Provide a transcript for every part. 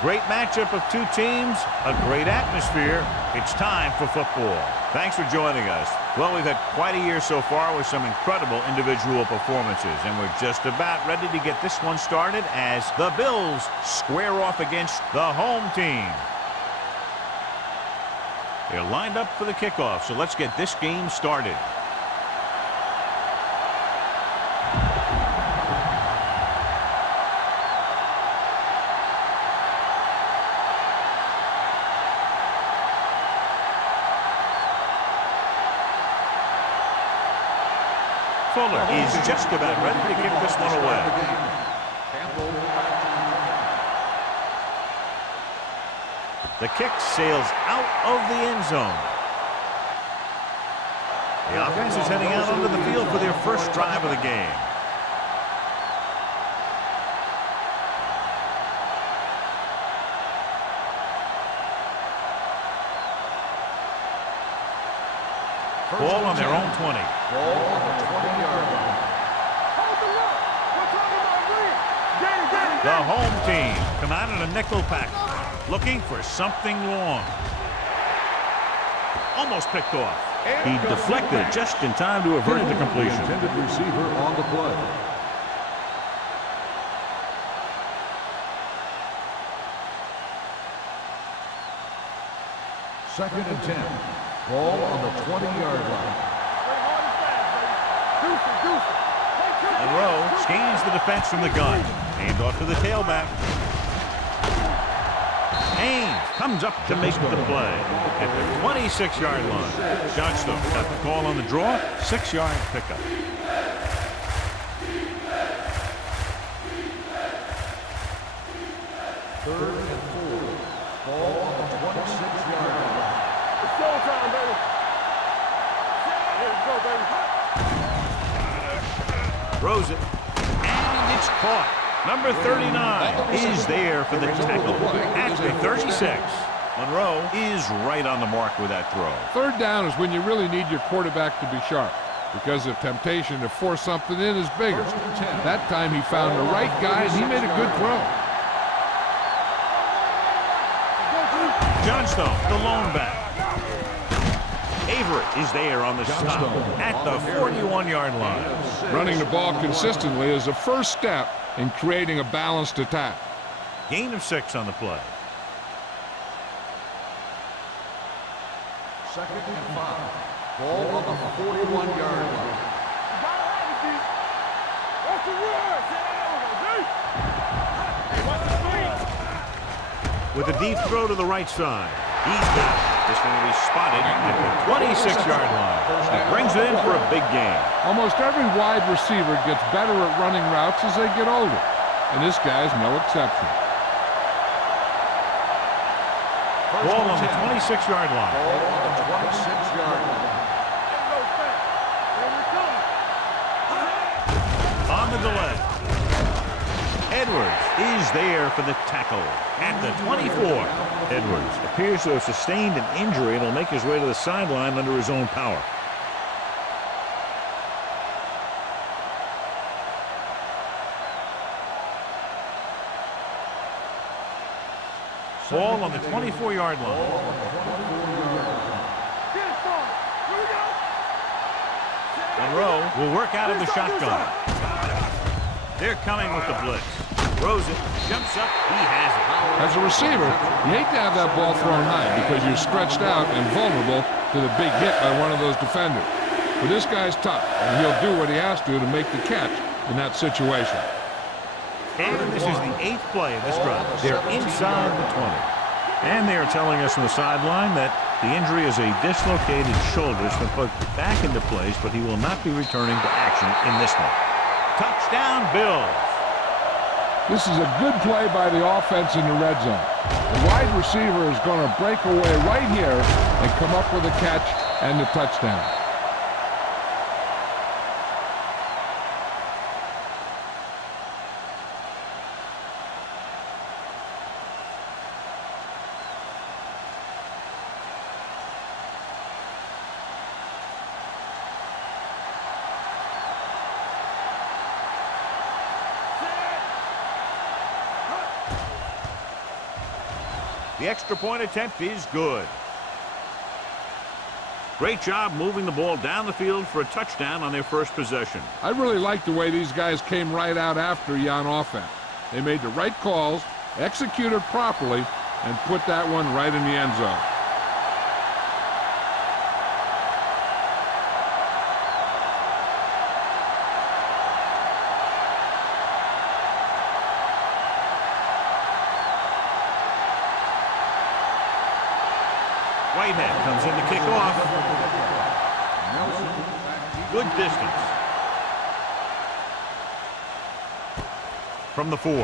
great matchup of two teams, a great atmosphere. It's time for football. Thanks for joining us. Well, we've had quite a year so far with some incredible individual performances, and we're just about ready to get this one started as the Bills square off against the home team. They're lined up for the kickoff, so let's get this game started. Fuller is just about ready to kick this one away. The kick sails out of the end zone. The offense is heading out onto the field for their first drive of the game. Ball on their own 20. Ball on the 20-yard line. The home team come out in a nickel pack, looking for something long. Almost picked off. He deflected it just in time to avert the completion. The intended receiver on the play. Second and 10. Ball on the 20-yard line. Monroe scans the defense from the gun. Hand off to the tailback. Haynes comes up to make the play at the 26-yard line. Johnstone got the call on the draw. 6-yard pickup. Third and 4. Ball on the 26-yard line. It's showtime, baby. Here we go, baby. Throws it. And it's caught. Number 39 is there for the tackle at the 36. Monroe is right on the mark with that throw. Third down is when you really need your quarterback to be sharp because the temptation to force something in is bigger. That time he found the right guy and he made a good throw. Johnstone, the lone back. Averett is there on the stop at the 41-yard line. Running the ball consistently is the first step in creating a balanced attack. Gain of 6 on the play. Second and 5. Ball on the 41-yard line. With a deep throw to the right side. He's got it. This one will be spotted at the 26-yard line. That brings it in for a big gain. Almost every wide receiver gets better at running routes as they get older, and this guy's no exception. Ball on the 26-yard line. Ball on the 26-yard line. On the delay. Edwards is there for the tackle at the 24. Edwards appears to have sustained an injury and will make his way to the sideline under his own power. Ball on the 24-yard line. Monroe will work out of the shotgun. They're coming with the blitz. Throws it, jumps up, he has it. As a receiver, you hate to have that ball thrown high because you're stretched out and vulnerable to the big hit by one of those defenders. But this guy's tough, and he'll do what he has to make the catch in that situation. And this is the 8th play of this drive. They're inside the 20. And they are telling us from the sideline that the injury is a dislocated shoulder. It's been put back into place, but he will not be returning to action in this one. Touchdown, Bills. This is a good play by the offense in the red zone. The wide receiver is going to break away right here and come up with a catch and the touchdown. The extra point attempt is good. Great job moving the ball down the field for a touchdown on their first possession. I really like the way these guys came right out after you on offense. They made the right calls, executed properly, and put that one right in the end zone. Whitehead comes in to kick off. Good distance. From the 4. You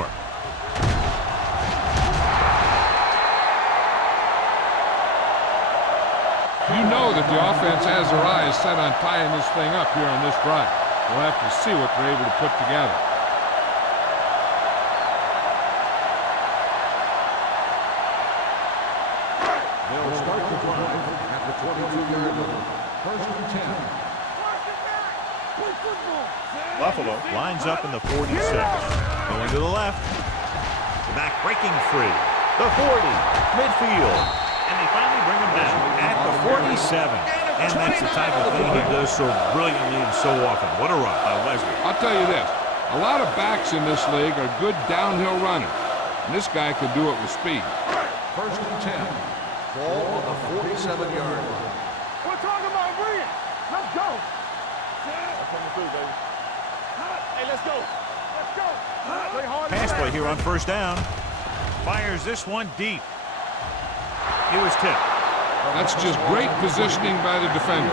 know that the offense has their eyes set on tying this thing up here on this drive. We'll have to see what they're able to put together. They'll start the drive at the 22-yard line. First and 10. Buffalo lines up in the 46. Going to the left. The back breaking free. The 40. Midfield. And they finally bring him down at the 47. And that's the type of thing he does so brilliantly and so often. What a run by Wesley. I'll tell you this. A lot of backs in this league are good downhill runners. And this guy can do it with speed. First and 10. Ball on the 47-yard line. We're talking about brilliant. Let's go. That's coming through, baby. Hey, let's go. Let's go. Play hard. Pass play here on first down. Fires this one deep. He was tipped. That's just great positioning by the defender.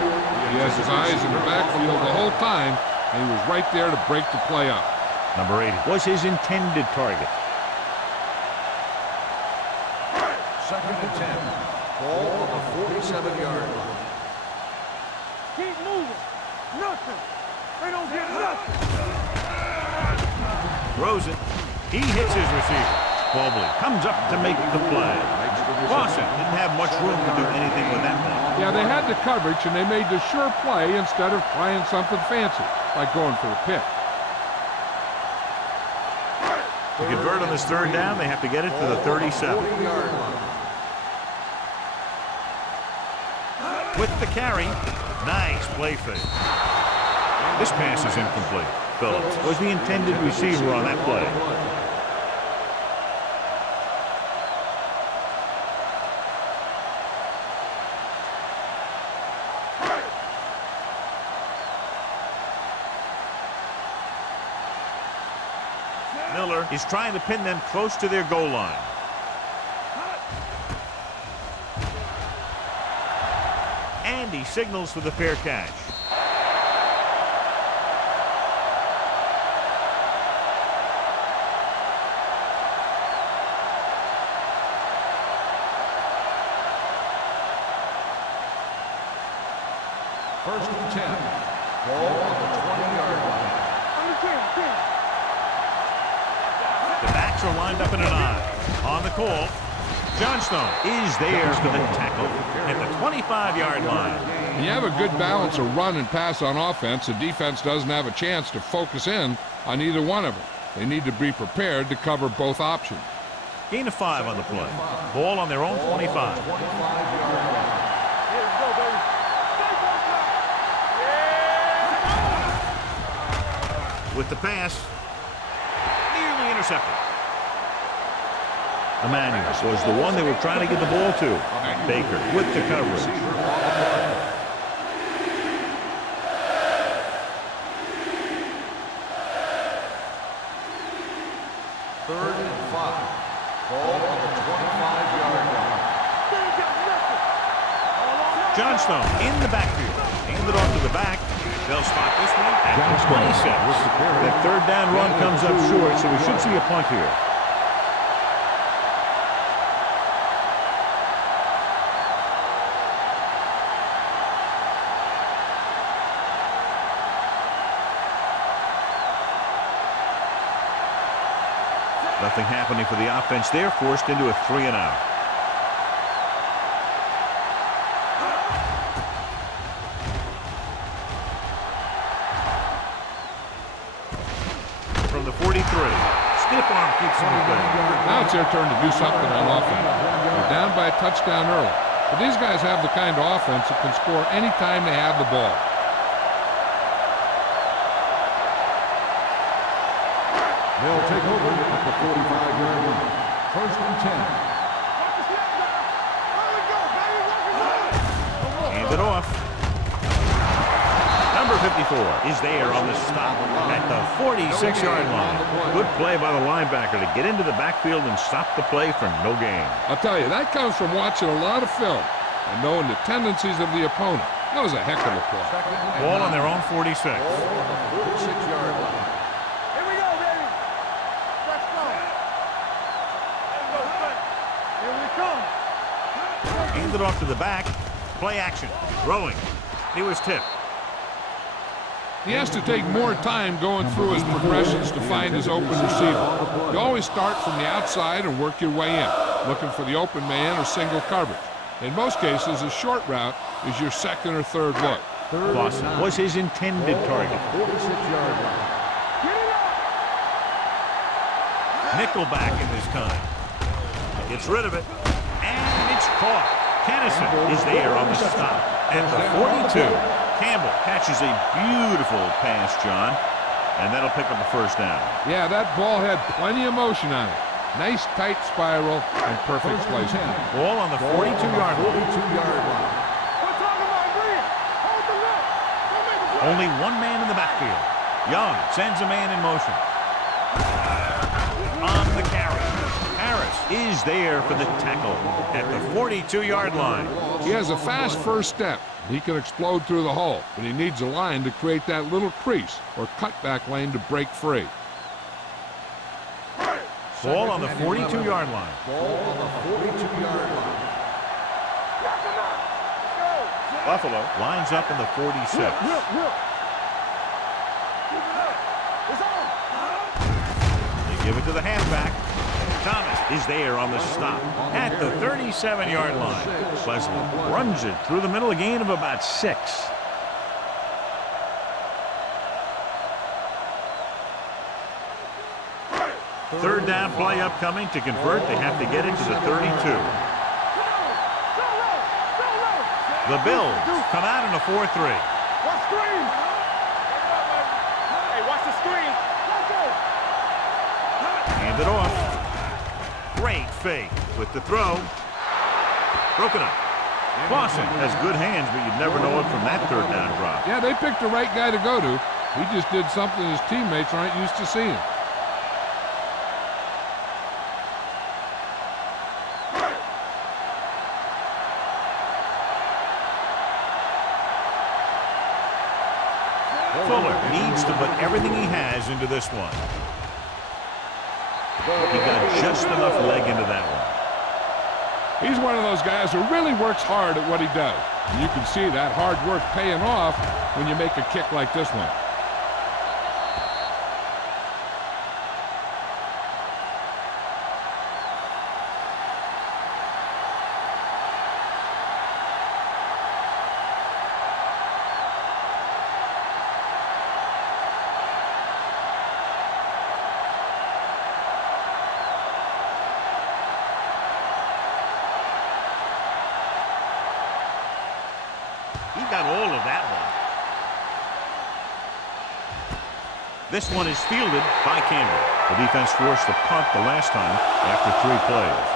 He has his eyes in the backfield the whole time, and he was right there to break the play up. Number 80 was his intended target. Second and 10. Ball on the 47-yard line. Keep moving. Nothing. They don't get nothing. Throws it. He hits his receiver. Mobley comes up to make the play. Boston didn't have much room to do anything with that one. Yeah, they had the coverage, and they made the sure play instead of trying something fancy, like going for the pick. To convert on this third down, they have to get it to the 37. With the carry, nice play fake. This pass is incomplete. Phillips was the intended receiver on that play. Miller is trying to pin them close to their goal line. And he signals for the fair catch. First and 10. Ball on the 20-yard line. The backs are lined up in an eye. On the call, Johnstone is there for the tackle at the 25-yard line. When you have a good balance of run and pass on offense, the defense doesn't have a chance to focus in on either one of them. They need to be prepared to cover both options. Gain of 5 on the play. Ball on their own 25. With the pass, nearly intercepted. Emmanuel was the one they were trying to get the ball to. Baker with the coverage. Third and 5. Ball on the 25-yard line. Johnstone in the backfield. Handed off to the back. They'll spot this one at the 26. That third down run comes up short, so we should see a punt here. Nothing happening for the offense there, forced into a 3-and-out. From the 43, stiff arm keeps him at bay. Now it's their turn to do something on offense. They're down by a touchdown early. But these guys have the kind of offense that can score anytime they have the ball. They'll take over at the 45-yard line. First and 10. Hand it off. Number 54 is there on the stop at the 46-yard line. Good play by the linebacker to get into the backfield and stop the play for no gain. I'll tell you, that comes from watching a lot of film and knowing the tendencies of the opponent. That was a heck of a play. Ball on their own 46. Ball on the 46-yard line. Here we go, baby. Let's go. Here we come. Hand it off to the back. Play action. Throwing. He was tipped. He has to take more time going through his progressions to find his open receiver. You always start from the outside and work your way in, looking for the open man or single coverage. In most cases, a short route is your second or third look. Lawson was his intended target. 46-yard line. Nickelback in this time. Gets rid of it. And it's caught. Kennison is there on the stop at the 42. Campbell catches a beautiful pass, John, and that'll pick up a first down. Yeah, that ball had plenty of motion on it. Nice tight spiral and perfect placement. Ball on the 42-yard line. 42-yard line. We're talking about Green. Hold the left. Don't make a play. Only one man in the backfield. Young sends a man in motion. On the carry. Harris is there for the tackle at the 42-yard line. He has a fast first step. He can explode through the hole, but he needs a line to create that little crease or cutback lane to break free. Ball on the 42-yard line. Ball on the 42-yard line. Buffalo lines up in the 46. They give it to the halfback. Thomas is there on the stop at the 37-yard line. Pleasant runs it through the middle, a gain of about 6. Third down play upcoming. To convert, they have to get it to the 32. The Bills come out in a 4-3. Watch screen. Hey, watch the screen. Let's go. Hand it off. Great fake with the throw. Broken up. Clausen has good hands, but you'd never know it from that third down drop. Yeah, they picked the right guy to go to. He just did something his teammates aren't used to seeing. Fuller needs to put everything he has into this one. He got just enough leg into that one. He's one of those guys who really works hard at what he does. And you can see that hard work paying off when you make a kick like this one. He got all of that one. This one is fielded by Campbell. The defense forced the punt the last time after 3 plays.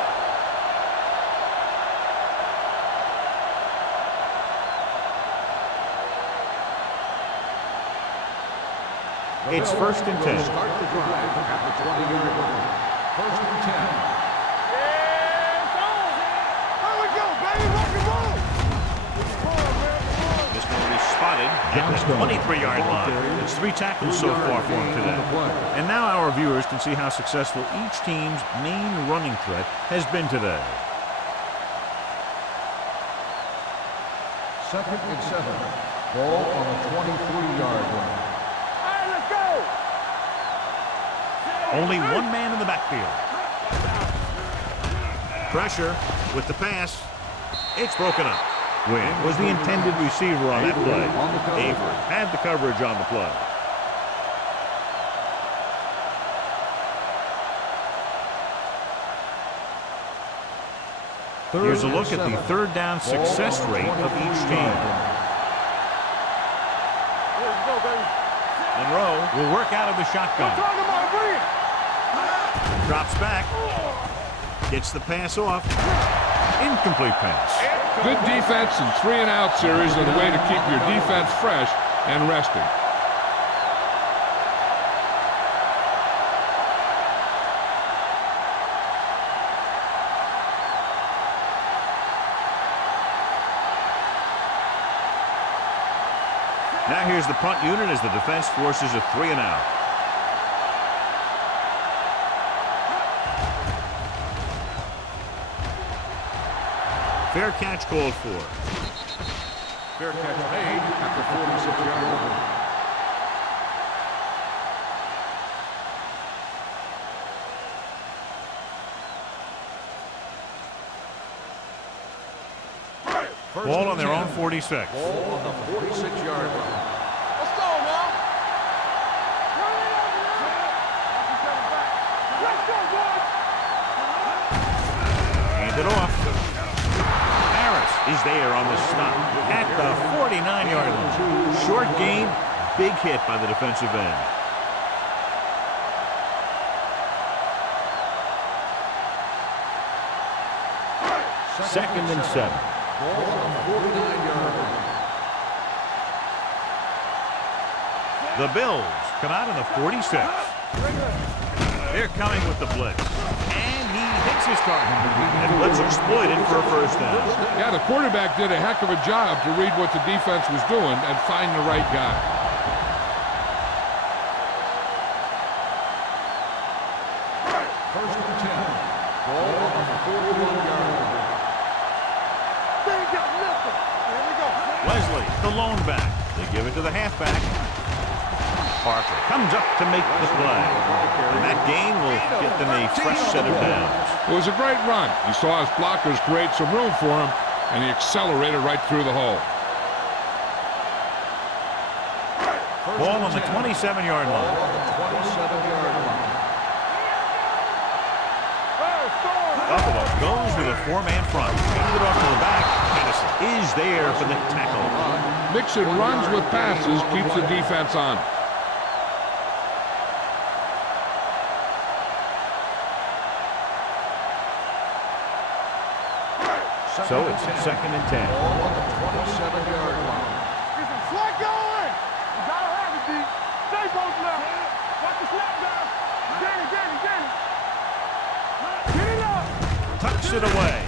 It's first and 10. Start the drive at the 20-yard line. First and 10. Spotted at the 23-yard line. It's 3 tackles so far for him today. And now our viewers can see how successful each team's main running threat has been today. Second and 7. Ball on the 23-yard line. All right, let's go. Only one man in the backfield. Pressure with the pass. It's broken up. Wynn was the intended receiver on that play. Avery had the coverage on the play. Here's a look at the third down success rate of each team. Monroe will work out of the shotgun. Drops back. Gets the pass off. Incomplete pass. Good defense and 3-and-out series are the way to keep your defense fresh and resting. Now here's the punt unit as the defense forces a 3-and-out. Fair catch called for. Fair catch made at the 46-yard line. Ball on their own 46. Ball on the 46-yard line. Let's go, now. Let's go, boys. Hand it off. Harris is there on the stop at the 49-yard line. Short gain, big hit by the defensive end. Second and 7. Ball on the 49-yard line. The Bills come out in the 46. They're coming with the blitz. And he hits his target. And blitz exploited for a first down. Yeah, the quarterback did a heck of a job to read what the defense was doing and find the right guy. First and 10. Ball on the 41-yard line. Wesley, the lone back. They give it to the halfback. Parker comes up to make the play. And that gain will get them a fresh set of downs. It was a great run. He saw his blockers create some room for him, and he accelerated right through the hole. Ball on the 27-yard line. Ball on the 27-yard line. Buffalo goes with a 4-man front. Handed it off to the back. Henderson is there for the tackle. Mixing runs with passes keeps the defense on. So it's second and 10. Ball on the 27-yard line. Get some slack going. You gotta have it, D. Stay both left. Watch the slap down. Get it, get it, get it. Get it up. Tucks it away.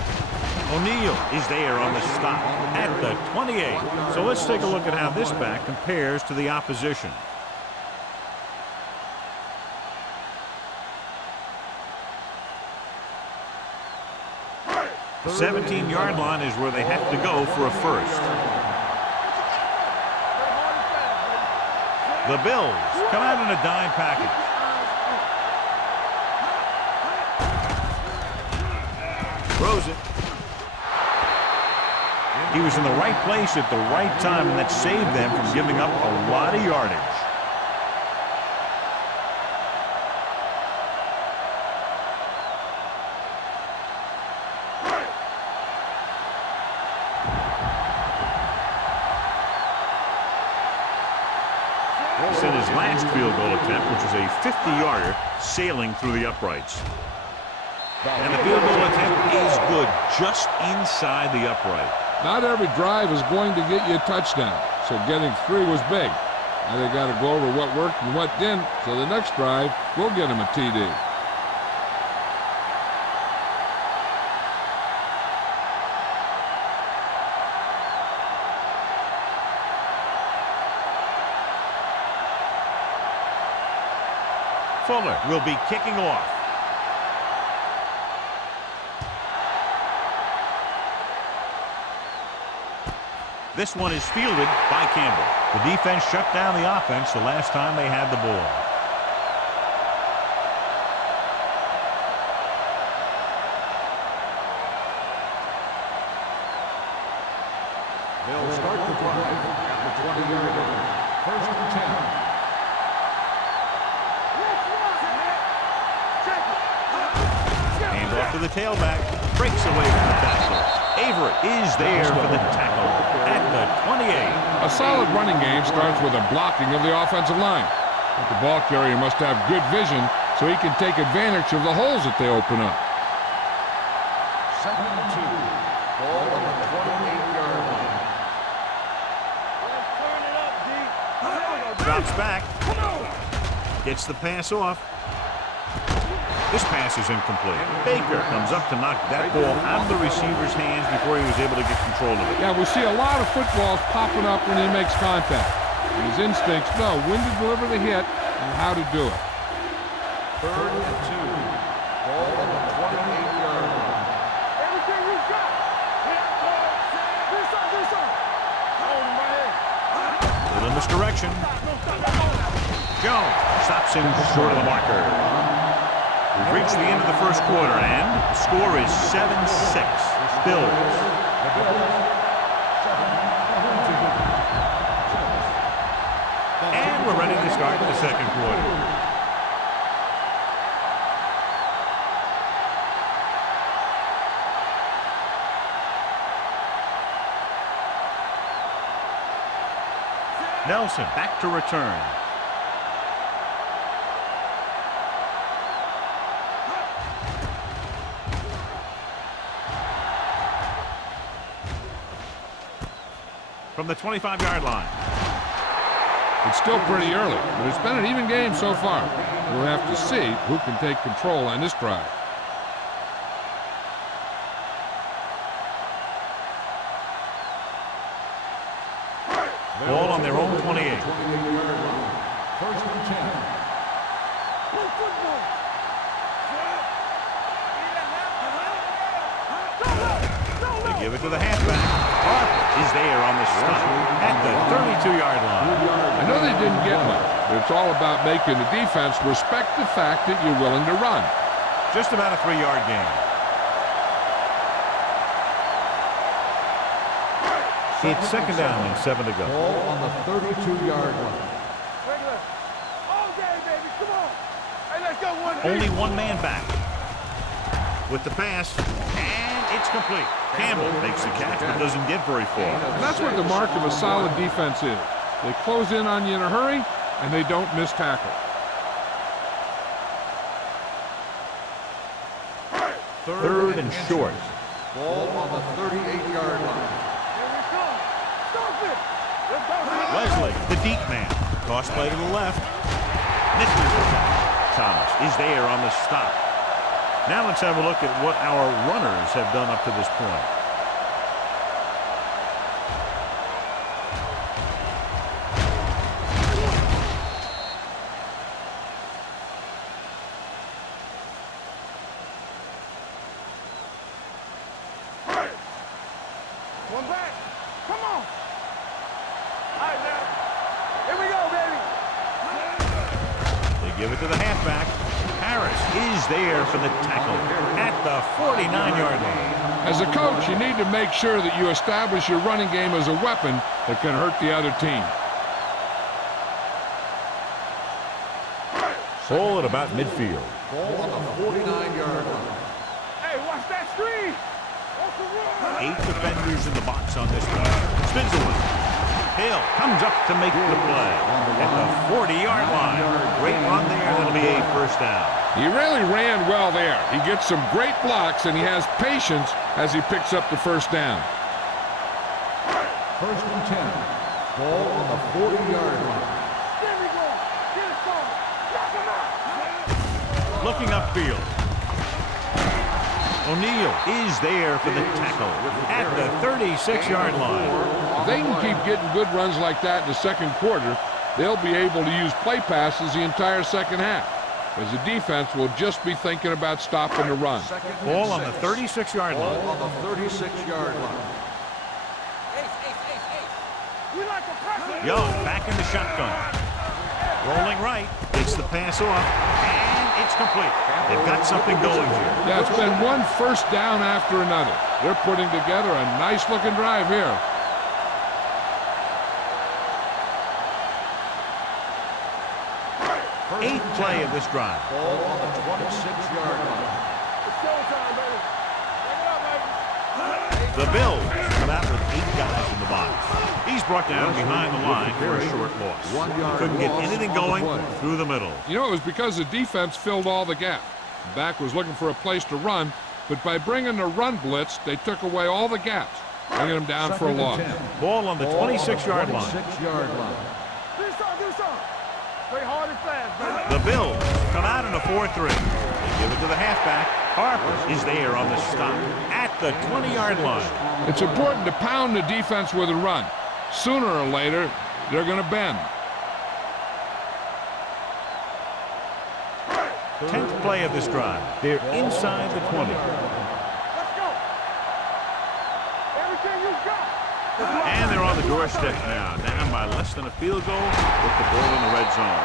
O'Neal is there on the stop at the 28. So let's take a look at how this back compares to the opposition. The 17-yard line is where they have to go for a first. The Bills come out in a dime package. Throws it. He was in the right place at the right time, and that saved them from giving up a lot of yardage. Sent his last field goal attempt, which was a 50-yarder, sailing through the uprights. And the field goal attempt is good, just inside the upright. Not every drive is going to get you a touchdown, so getting 3 was big. Now they got to go over what worked and what didn't, so the next drive will get him a TD. Fuller will be kicking off. This one is fielded by Campbell. The defense shut down the offense the last time they had the ball. They'll start the drive at the 20-yard line. First and 10. Hand off to the tailback. Breaks away from the tackle. Avery is there for the tackle at the 28. A solid running game starts with a blocking of the offensive line. But the ball carrier must have good vision so he can take advantage of the holes that they open up. 2nd and 2. Ball on the 28-yard line. Let's turn it up, D. Drops back. Gets the pass off. This pass is incomplete. Baker comes up to knock that ball out of the receiver's hands before he was able to get control of it. Yeah, we see a lot of footballs popping up when he makes contact. His instincts know when to deliver the hit and how to do it. 3rd and 2. Ball on the 28-yard line. Everything you got. This up. Hold him right here. Little misdirection. Jones stops him short of the marker. We've reached the end of the first quarter, and the score is 7-6. Bills. And we're ready to start the second quarter. Nelson back to return. From the 25-yard line. It's still pretty early, but it's been an even game so far. We'll have to see who can take control on this drive. Ball on their own 28. 28-yard line. 1st and 10. They give it to the halfback. Harper is there on the stop at the 32-yard line. I know they didn't get much, but it's all about making the defense respect the fact that you're willing to run. Just about a 3-yard gain. It's 2nd down and 7 to go. Ball on the 32-yard line. Regular. All day, baby. Come on. Hey, let's go one. Only one man back. With the pass, and it's complete. Campbell makes the catch, but doesn't get very far. And that's what the mark of a solid defense is. They close in on you in a hurry, and they don't miss tackle. 3rd and short. Ball on the 38-yard line. Here we come. Stop it. Let's go. Leslie, the deep man. Toss play to the left. Misses the tackle. Thomas is there on the stop. Now let's have a look at what our runners have done up to this point. One back. Come on. All right, now. Here we go, baby. They give it to the halfback. Harris is there for the tackle at the 49-yard line. As a coach, you need to make sure that you establish your running game as a weapon that can hurt the other team. Ball at about midfield. Ball on the 49-yard line. Hey, watch that screen. 8 defenders in the box on this play. Spins away. Hill comes up to make the play at the 40-yard line. Great run there. That'll be a first down. He really ran well there. He gets some great blocks, and he has patience as he picks up the first down. 1st and 10. Ball on the 40-yard line. There we go. Get it started. Knock him out. Looking upfield. O'Neal is there for the tackle at the 36-yard line. If they can keep getting good runs like that in the second quarter, they'll be able to use play passes the entire second half, as the defense will just be thinking about stopping the run. Ball on the 36-yard Ball line. on the 36-yard line. We like to press it. Young back in the shotgun. Rolling right. Gets the pass off. And it's complete. They've got something going here. Yeah, it's been one first down after another. They're putting together a nice-looking drive here. Eighth play of this drive. Ball on the 26-yard line. showtime, baby. Bring it up, baby. The Bills come out with 8 guys in the box. He's brought down behind the line for a short loss. Couldn't get anything going through the middle. You know, it was because the defense filled all the gaps. The back was looking for a place to run, but by bringing the run blitz, they took away all the gaps, bringing them down for a loss. Ball on the 26-yard line. Do something. Play hard and fast, baby. The Bills come out in a 4-3. They give it to the halfback. Harper is there on the stop at the 20-yard line. It's important to pound the defense with a run. Sooner or later, they're going to bend. 10th play of this drive. They're inside the 20. Let's go. Everything you got. And they're on the doorstep now, down by less than a field goal with the ball in the red zone.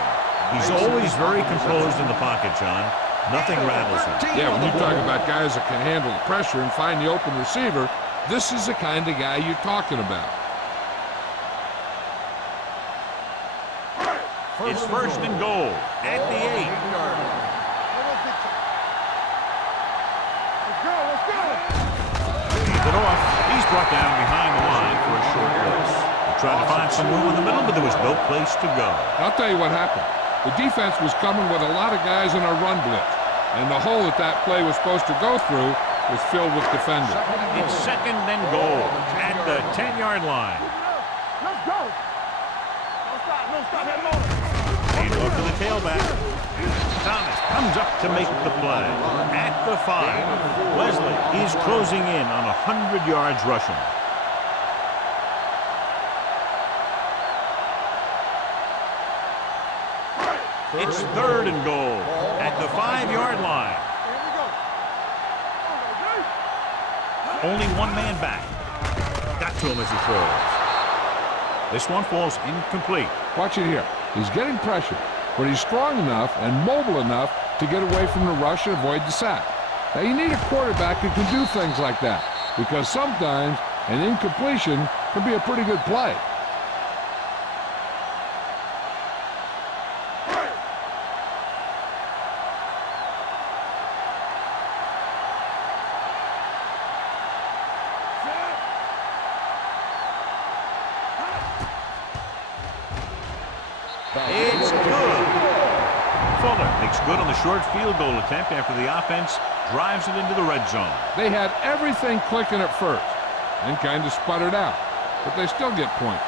He's always very composed in the pocket, John. Nothing rattles him. Yeah, when you talk about guys that can handle the pressure and find the open receiver, this is the kind of guy you're talking about. It's 1st and goal at the 8. Let's go. Leads it off. He's brought down behind the line for a short loss. He tried to find some room in the middle, but there was no place to go. I'll tell you what happened. The defense was coming with a lot of guys in a run blitz, and the hole that play was supposed to go through was filled with defenders. It's 2nd and goal at the 10-yard line. Let's go. Don't stop that motor. They look to the tailback. Thomas comes up to make the play at the 5. Wesley is closing in on 100 yards rushing. It's 3rd and goal at the 5-yard line. Here we go. Only one man back. Got to him as he throws. This one falls incomplete. Watch it here. He's getting pressure, but he's strong enough and mobile enough to get away from the rush and avoid the sack. Now, you need a quarterback who can do things like that, because sometimes an incompletion can be a pretty good play. It's good. Fuller makes good on the short field goal attempt after the offense drives it into the red zone. They had everything clicking at first and kind of sputtered out, but they still get points.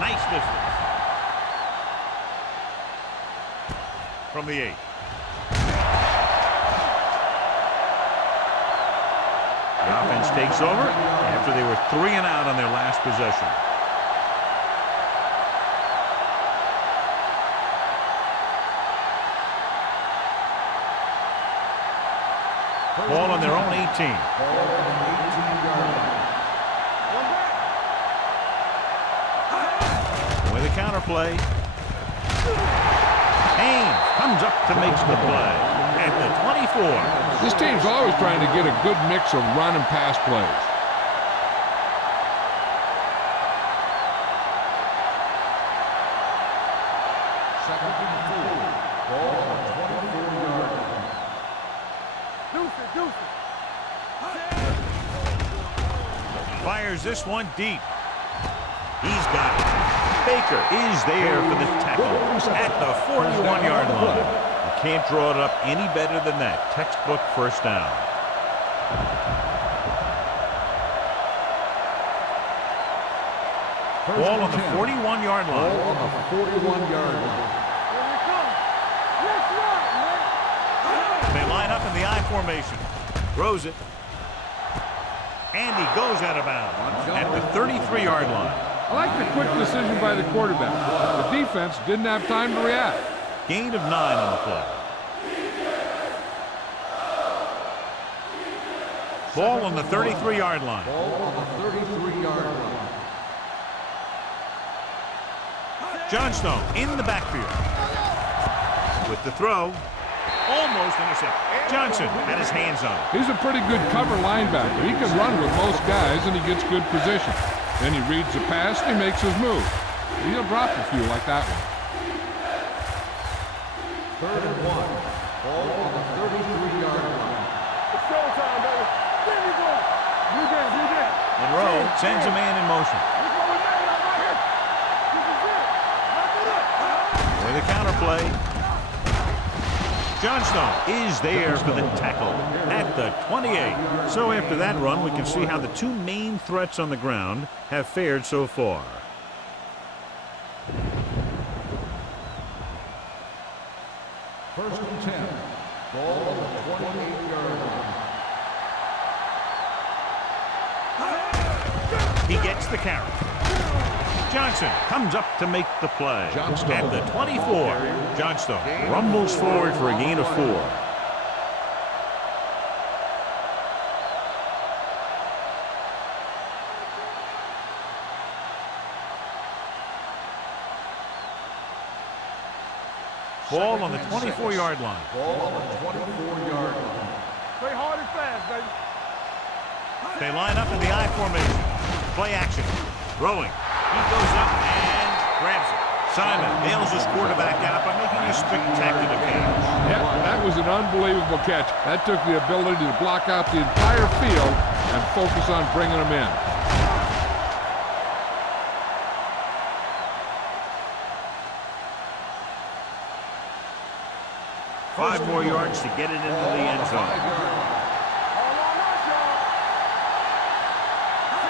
Nice distance. From the 8. The offense takes over after they were 3 and out on their last possession. Ball on their own 18. With a counter play. Haynes comes up to make the play at the 24. This team's always trying to get a good mix of run and pass plays. Fires this one deep. He's got it. Baker is there for the tackle at the 41-yard line. You can't draw it up any better than that. Textbook first down. Ball on the 41-yard line. They line up in the I formation. Throws it. And he goes out of bounds at the 33-yard line. I like the quick decision by the quarterback. The defense didn't have time to react. Gain of 9 on the play. Ball on the 33-yard line. Johnstone in the backfield. With the throw. Almost intercepted. Johnson had his hands on it. He's a pretty good cover linebacker. He can run with most guys, and he gets good position. Then he reads the pass, and he makes his move. He'll drop a few like that one. 3rd and 1. Ball on the 33-yard line. It's showtime, baby. There you go. Blue game, blue game. Monroe sends a man in motion. Look what we made up right here. This is it. Wrap it up. With a counter play. Johnstone is there for the tackle at the 28. So after that run, we can see how the two main threats on the ground have fared so far. First and 10. Ball on the 28-yard line. He gets the carry. Johnson comes up to make the play. Johnstone. At the 24. Johnstone rumbles forward for a gain of 4. Ball on the 24-yard line. Ball on the 24-yard line. Play hard and fast, baby. They line up in the I formation. Play action. Throwing. He goes up and grabs it. Simon nails his quarterback out by making a spectacular catch. Yep, that was an unbelievable catch. That took the ability to block out the entire field and focus on bringing them in. Five more yards to get it into the end zone. All on us, y'all.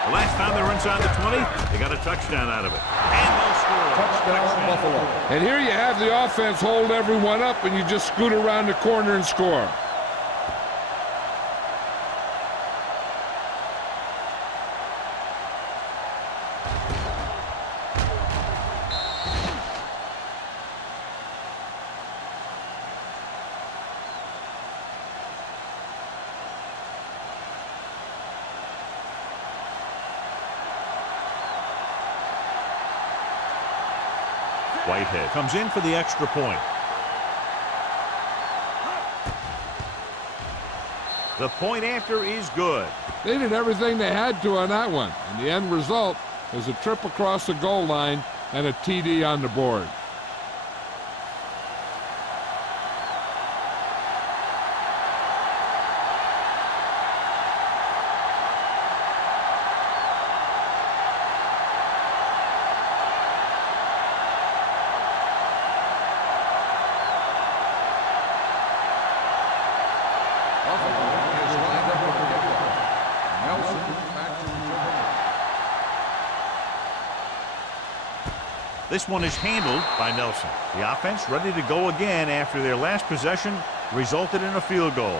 The last time they were inside the 20, they got a touchdown out of it. And they'll score. Touchdown, Buffalo. And here you have the offense hold everyone up, and you just scoot around the corner and score. Whitehead comes in for the extra point. The point after is good. They did everything they had to on that one, and the end result is a trip across the goal line and a TD on the board. This one is handled by Nelson. The offense ready to go again after their last possession resulted in a field goal.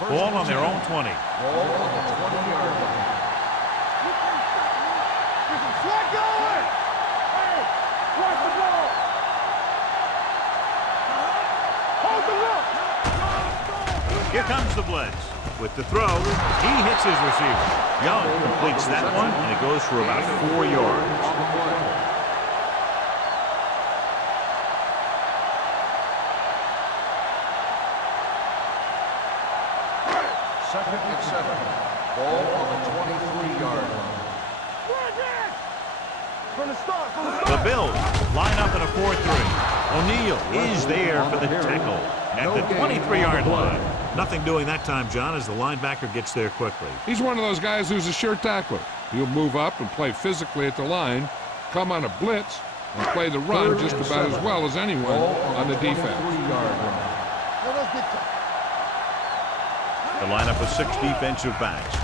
Ball on their own 20. Ball on the 20-yard line. This is flat going. Hey, watch the ball. Hold the look. Here comes the blitz. With the throw, he hits his receiver. Young completes that one, and it goes for about 4 yards. Second and 7. Ball on the 23-yard line. From the start, from the The start. Bills line up in a 4-3. O'Neal is there for the tackle at the 23-yard line. Nothing doing that time, John, as the linebacker gets there quickly. He's one of those guys who's a sure tackler. He'll move up and play physically at the line, come on a blitz, and play the run just about as well as anyone on the defense. 23-yard line. The lineup of 6 defensive backs.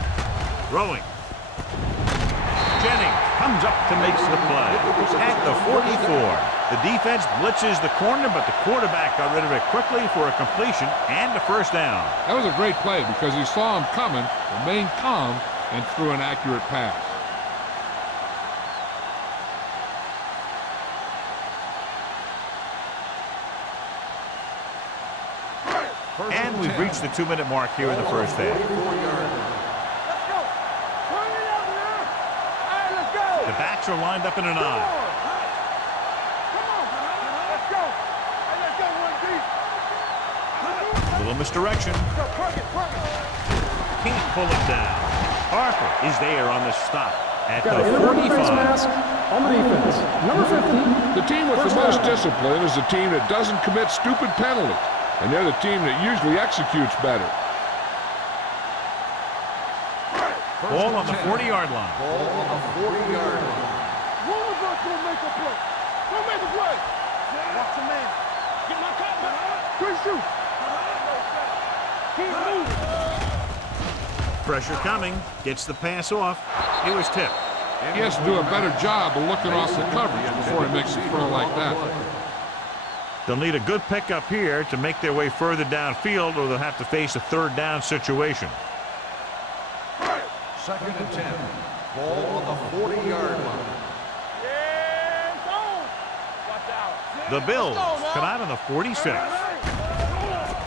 Throwing. Jennings comes up to make the play at the 44. The defense blitzes the corner, but the quarterback got rid of it quickly for a completion and a first down. That was a great play because he saw him coming, remained calm, and threw an accurate pass. And we've reached the 2-minute mark here in the first half. Let's go. Turn it up, man. All right, let's go. The backs are lined up in an Come eye. on. Come on. Let's go. Hey, let's go, 1 deep. Little misdirection. Let's go, perk it. Can't pull him down. Harper is there on the stop at Got the an intermittent face 45. mask on the defense. Number 50. The team with the First most down. discipline is the team that doesn't commit stupid penalties. And they're the team that usually executes better. Ball on the 40-yard line. Ball on the 40-yard line. One of us gonna make a play. Don't make a play. Watch the man. Get my top back. Good shoot. Keep moving. Pressure coming. Gets the pass off. It was tipped. He has to do a better job of looking off the coverage before he makes a throw like that. They'll need a good pickup here to make their way further downfield, or they'll have to face a 3rd down situation. 2nd and 10. Ball on the 40-yard line. Yeah, zone. Watch out. The Bills come out on the 46.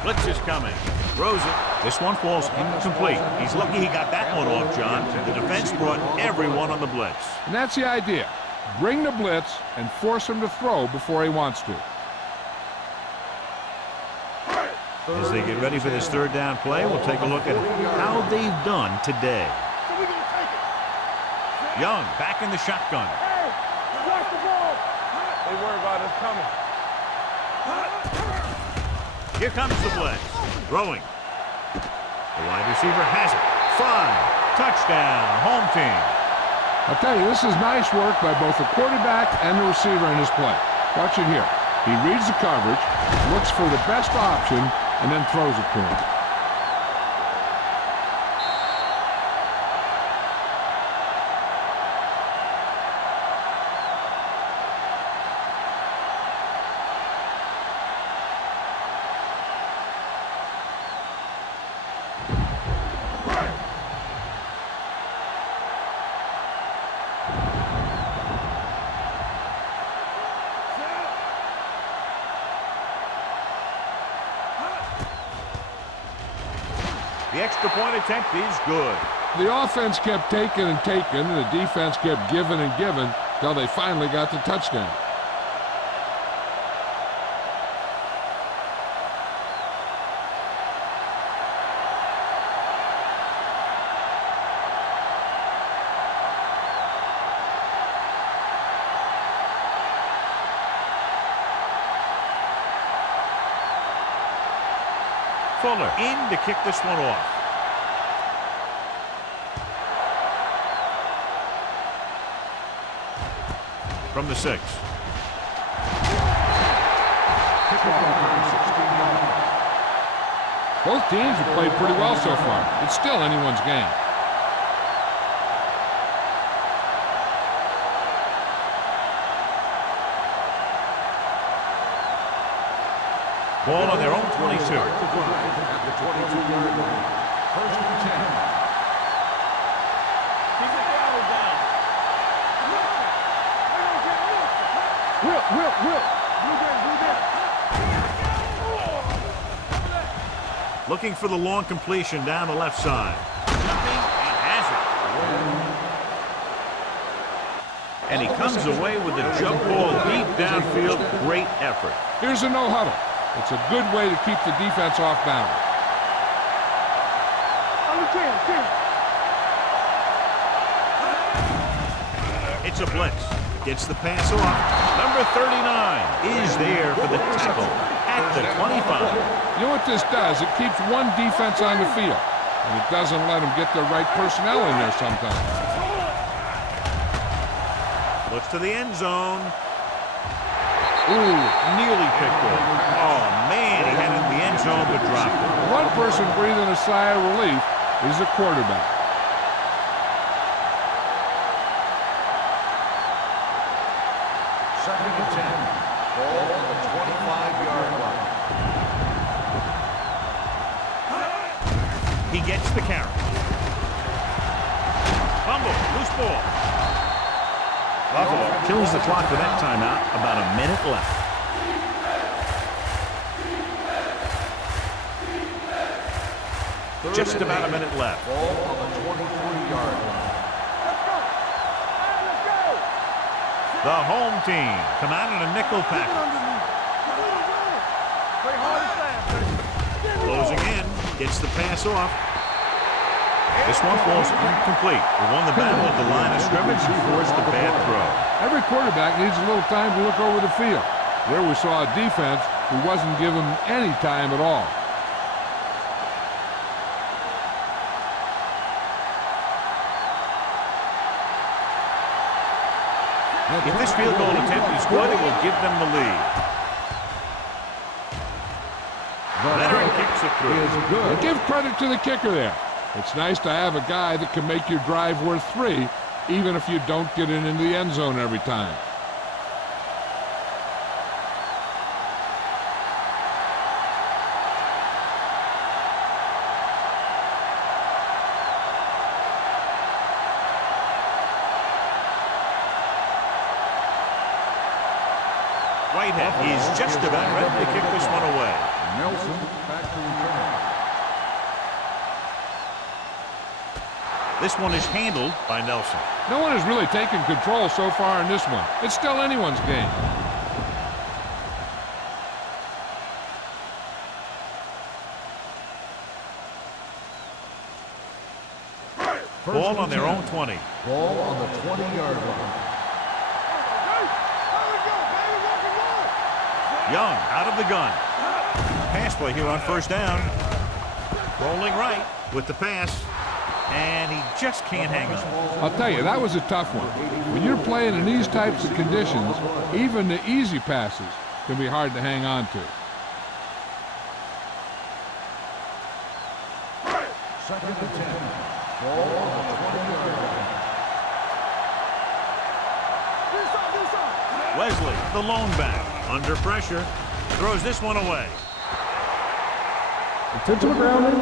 Blitz is coming. Throws it. This one falls incomplete. He's lucky he got that one off, John. The defense brought everyone on the blitz. And that's the idea. Bring the blitz and force him to throw before he wants to. As they get ready for this 3rd down play, we'll take a look at how they've done today. So we gonna take it. Young back in the shotgun. Hey, watch the ball. They worry about us coming. Here comes the blitz. Throwing. The wide receiver has it. Fun. Touchdown. Home team. I'll tell you, this is nice work by both the quarterback and the receiver in his play. Watch it here. He reads the coverage, looks for the best option, and then throws it to him. The extra point attempt is good. The offense kept taking and taking, and the defense kept giving and giving until they finally got the touchdown. Fuller in to kick this one off. From the 6. Both teams have played pretty well so far. It's still anyone's game. Ball on their own 22. At the 22-yard line. 1st and 10. Keep the ball down. Will. Looking for the long completion down the left side. Jumping and has it. And he comes away with the jump ball deep downfield. Great effort. Here's a no huddle. It's a good way to keep the defense off balance. Under 10. It's a blitz. Gets the pass off. Number 39 is there for the tackle at the 25. You know what this does? It keeps one defense on the field, and it doesn't let them get the right personnel in there sometimes. Looks to the end zone. Ooh, nearly picked off. Oh, man, he had it in the end zone but dropped it. One person breathing a sigh of relief is the quarterback. Second and 10. Ball on the 25-yard line. He gets the carry. Fumble, loose ball. Buffalo kills the clock with that timeout. About a minute left. Just about a minute left. Ball on the 23-yard line. The home team come out in a nickel package. Closing in, gets the pass off. This one falls incomplete. They won the battle at the line of scrimmage and forced the bad throw. Every quarterback needs a little time to look over the field. There we saw a defense who wasn't given any time at all. If this field goal attempt is good, it will give them the lead. Leonard kicks it through. And give credit to the kicker there. It's nice to have a guy that can make your drive worth 3, even if you don't get it into the end zone every time. Whitehead, he's just about ready to kick this one away. Nelson back to return. This one is handled by Nelson. No one has really taken control so far in this one. It's still anyone's game. Ball on their own 20. Ball on the 20-yard line. Young out of the gun. Pass play here on first down. Rolling right with the pass. And he just can't hang on. I'll tell you, that was a tough one. When you're playing in these types of conditions, even the easy passes can be hard to hang on to. Second and 10. Ball on the 20-yard line. Wesley, the lone back, under pressure, throws this one away. Intentional grounding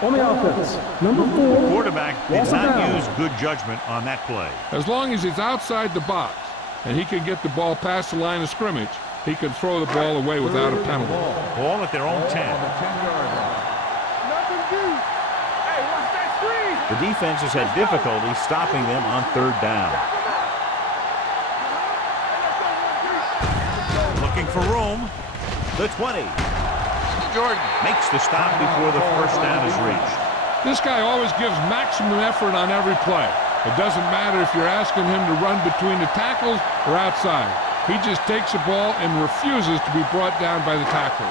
on the offense. Number 4. Quarterback did not use good judgment on that play. As long as he's outside the box and he can get the ball past the line of scrimmage, he can throw the ball away without a penalty. Ball at their own 10. On the 10-yard line. The defense has had difficulty stopping them on third down. Looking for room. The 20. Jordan makes the stop before the first down is reached. This guy always gives maximum effort on every play. It doesn't matter if you're asking him to run between the tackles or outside. He just takes the ball and refuses to be brought down by the tacklers.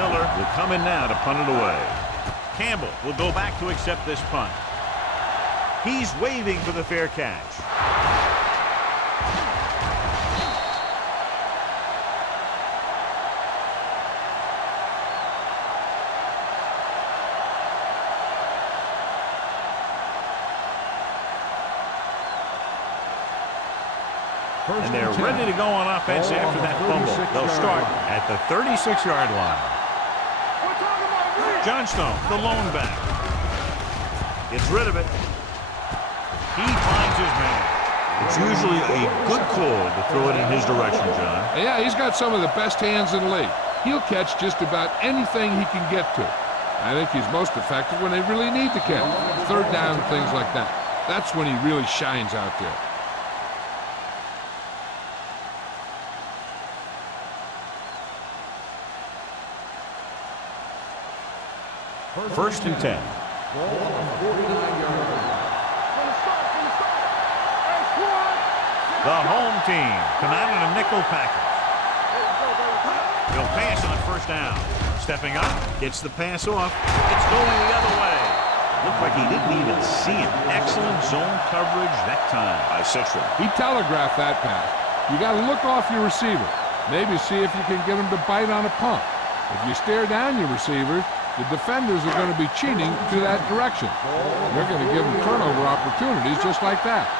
Miller will come in now to punt it away. Campbell will go back to accept this punt. He's waving for the fair catch. And they're ready to go on offense after that fumble. They'll start at the 36-yard line. Johnstone, the lone back, gets rid of it. He finds his man. It's usually a good call to throw it in his direction, John. Yeah, he's got some of the best hands in the league. He'll catch just about anything he can get to. I think he's most effective when they really need to catch. Third down and things like that. That's when he really shines out there. First and 10. Ball on the 49-yard line. The home team come out in a nickel package. He'll pass on first down. Stepping up, gets the pass off. It's going the other way. Looked like he didn't even see it. Excellent zone coverage that time by Citron. He telegraphed that pass. You got to look off your receiver. Maybe see if you can get him to bite on a pump. If you stare down your receivers, the defenders are going to be cheating to that direction. They're going to give them turnover opportunities just like that.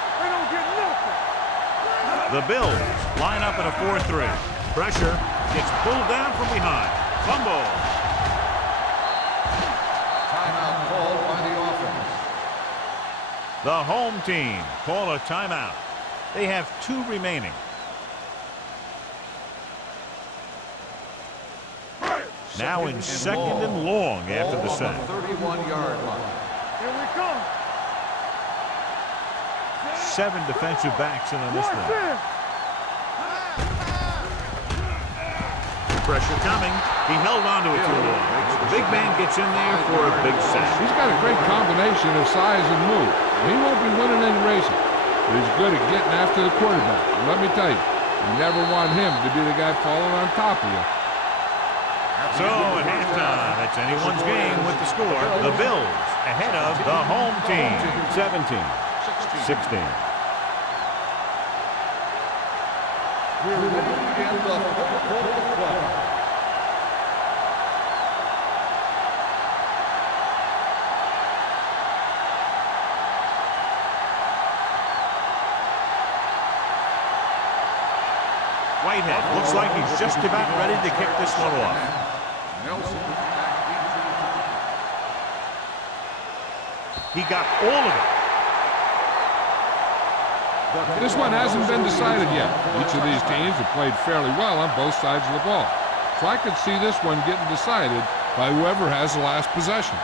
The Bills line up in a 4-3. Pressure gets pulled down from behind. Fumble. Timeout called by the offense. The home team call a timeout. They have 2 remaining. Now in second and long after the sack. 31-yard line. Here we come. 7 defensive backs in on this Watch one. this. Pressure coming. He held on to it too long. The big man gets in there for a big sack. He's got a great combination of size and move. He won't be winning any races, but he's good at getting after the quarterback. And let me tell you, you never want him to be the guy falling on top of you. So at halftime, it's anyone's game with the score. The Bills ahead of the home team. 17-16. We're ready to begin the fourth quarter. Whitehead looks like he's just about ready to kick this one off. Nelson. He got all of it. This one hasn't been decided yet. Each of these teams have played fairly well on both sides of the ball. So I could see this one getting decided by whoever has the last possession.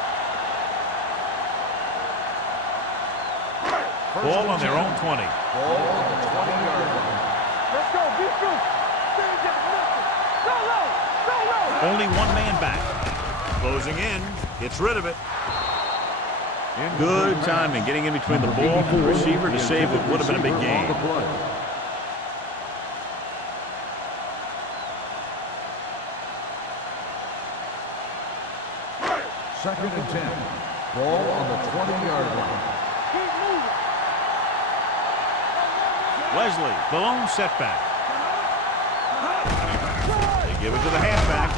Ball on their own 20. Ball on the 20-yard line. Let's go. Be true. Go low. Go low. Only one man back. Closing in. Gets rid of it. Good timing, getting in between the ball and the receiver to save what would have been a big gain. Second and 10. Ball on the 20-yard line. Keep moving. Leslie, the lone setback. They give it to the halfback.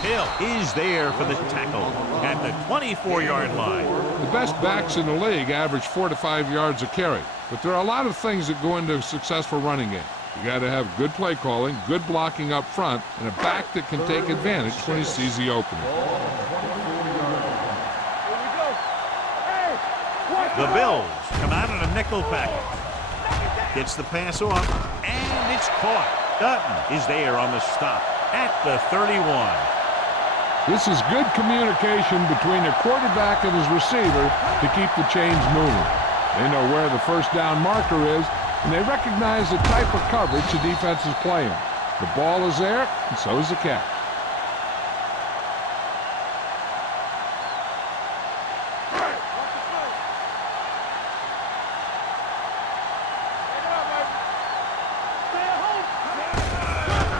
Hill is there for the tackle at the 24-yard line. The best backs in the league average 4 to 5 yards a carry, but there are a lot of things that go into a successful running game. You got to have good play calling, good blocking up front, and a back that can take advantage when he sees the opening. Here we go. Hey, watch The Bills come out in a nickel package. Gets the pass off, and it's caught. Dutton is there on the stop at the 31. This is good communication between the quarterback and his receiver to keep the chains moving. They know where the first down marker is, and they recognize the type of coverage the defense is playing. The ball is there, and so is the catch.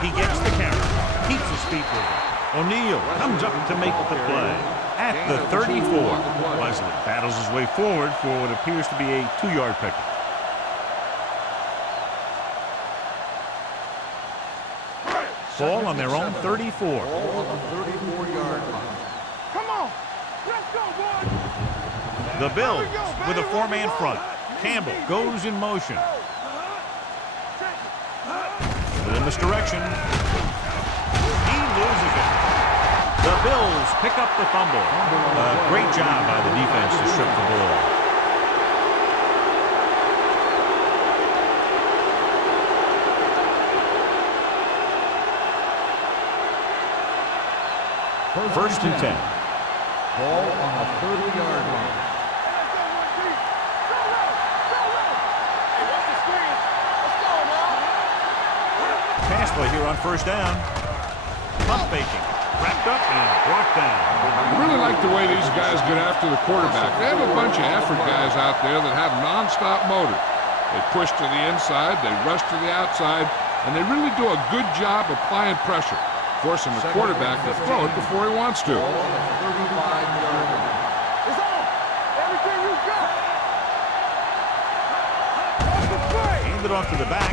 He gets the carry, keeps his feet moving. O'Neal comes up to make the play at the 34. Leslie battles his way forward for what appears to be a 2-yard pickup. Ball on their own 34. Ball on the 34-yard line. Come on. Let's go, boys. The Bills with a 4-man front. Campbell goes in motion. Within this direction. He loses it. The Bills pick up the fumble. A great job by the defense to strip the ball. First and 10. Ball on the 30-yard line. Pass play here on first down. Pump faking. Wrapped up and brought down. I really like the way these guys get after the quarterback. They have a bunch of effort guys out there that have nonstop motor. They push to the inside, they rush to the outside, and they really do a good job applying pressure, forcing the quarterback to throw it before he wants to. Ball on the 35-yard line. It's on. Everything you got. That's the play. Hand it off to the back.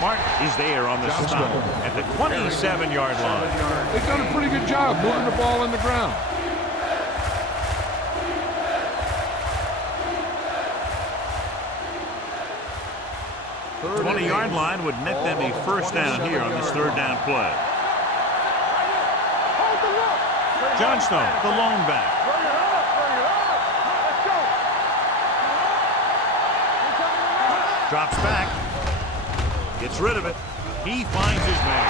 Martin is there on the stop at the 27-yard line. They've done a pretty good job moving the ball in the ground. The 20-yard line would net them a first down here on this third down play. Hold the look. Johnstone, the lone back. Bring it up. Bring it up. Let's go. Drops back. Gets rid of it. He finds his man.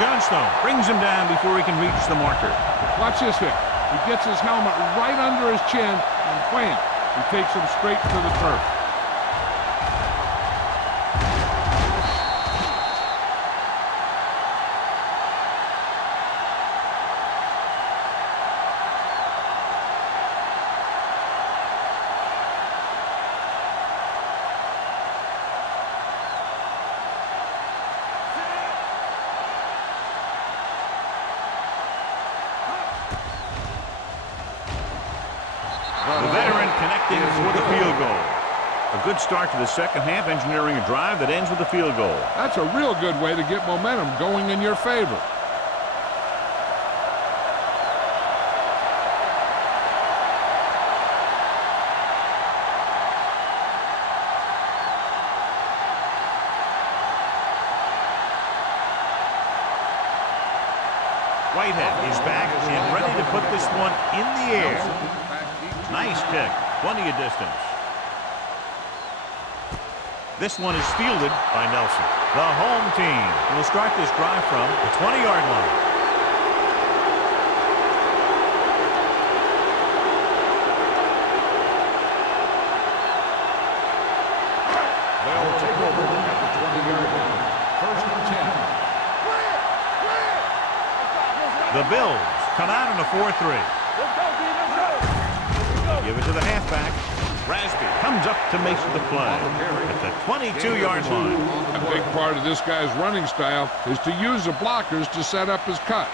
Johnstone brings him down before he can reach the marker. Watch this hit. He gets his helmet right under his chin, and wham, he takes him straight to the turf. The veteran connecting for the field goal. A good start to the second half, engineering a drive that ends with a field goal. That's a real good way to get momentum going in your favor. Whitehead is back and ready to put this one in the air. Nice kick, plenty of distance. This one is fielded by Nelson. The home team will start this drive from the 20-yard line. They'll take over at the 20-yard line. First and 10. The Bills come out in a 4-3. Give it to the halfback. Rasby comes up to make the play at the 22-yard line. A big part of this guy's running style is to use the blockers to set up his cut,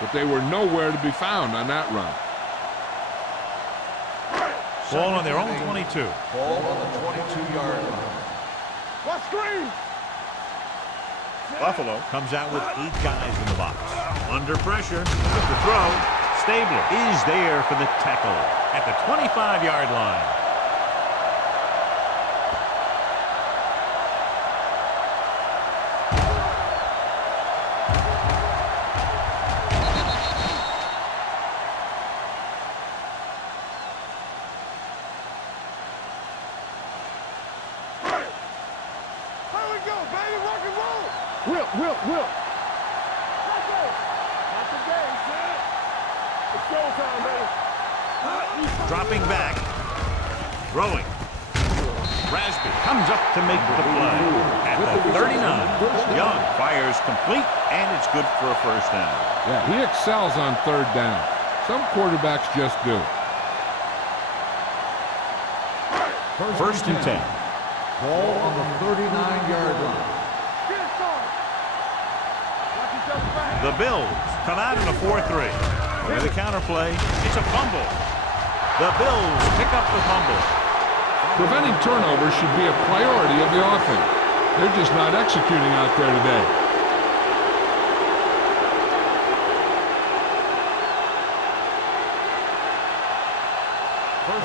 but they were nowhere to be found on that run. Ball on their own 22. Ball on the 22-yard line. What screen? Buffalo comes out with 8 guys in the box. Under pressure with the throw. Stabler is there for the tackle at the 25-yard line. Here we go, baby. Rock and roll. Will. Let's go. Not today, son. It's showtime, baby. Dropping back. Throwing. Rasby comes up to make the play at the 39. Young fires complete, and it's good for a first down. Yeah, he excels on third down. Some quarterbacks just do. First and 10. Ball on the 39-yard line. Get it started. Watch yourself back. The Bills come out in a 4-3. With the counter play, it's a fumble. The Bills pick up the fumble. Preventing turnovers should be a priority of the offense. They're just not executing out there today.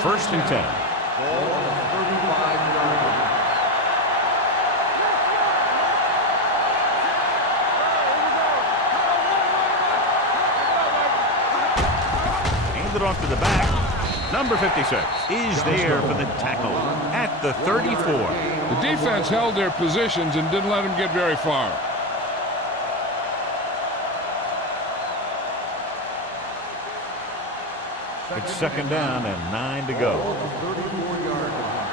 First and 10. Ball on the 35-yard line. Hand it off to the back. Number 56 is there for the tackle at the 34. The defense held their positions and didn't let them get very far. It's second down and 9 to go. 34-yard line.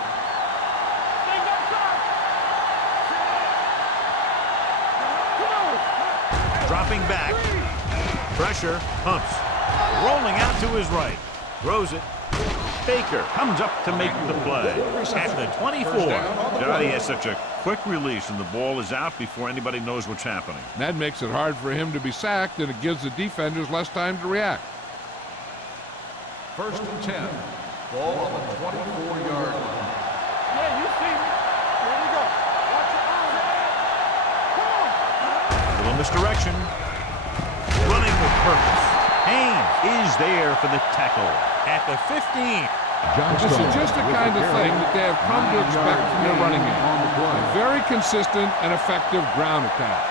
Dropping back. Pressure. Humps. Rolling out to his right. Throws it. Baker comes up to make the play at the 24. Johnny has such a quick release, and the ball is out before anybody knows what's happening. That makes it hard for him to be sacked, and it gives the defenders less time to react. First and 10. Ball on the 24-yard line. Yeah, you see me. Here we go. Watch your eyes, man. Come on. Little misdirection. Running with purpose. Haynes is there for the tackle at the 15. This is just the kind of thing that they have come to expect from their running game. A very consistent and effective ground attack.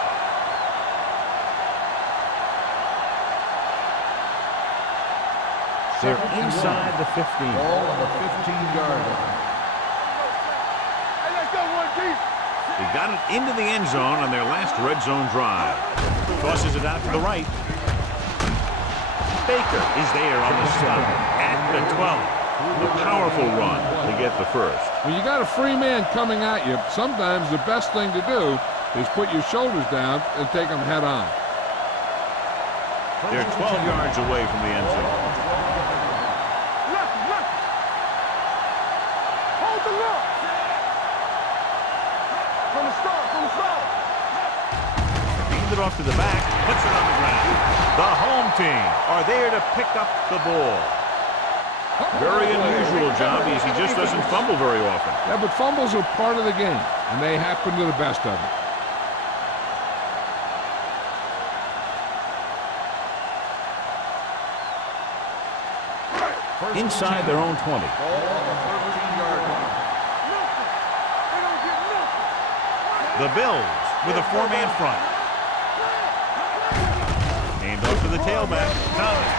They're inside the 15. Ball on the 15-yard line. Hey, let's go, one deep. They got it into the end zone on their last red zone drive. Tosses it out to the right. Baker is there on the stop at the 12. A powerful run to get the first. When you got a free man coming at you, sometimes the best thing to do is put your shoulders down and take them head on. They're 12 yards away from the end zone. Hold the look. From the start. Hands it off to the back, puts it on the ground. The home team are there to pick up the ball. Very unusual job, as he just doesn't fumble very often. Yeah, but fumbles are part of the game, and they happen to the best of them. Inside their own 20. The Bills with a four-man front. And off to the tailback.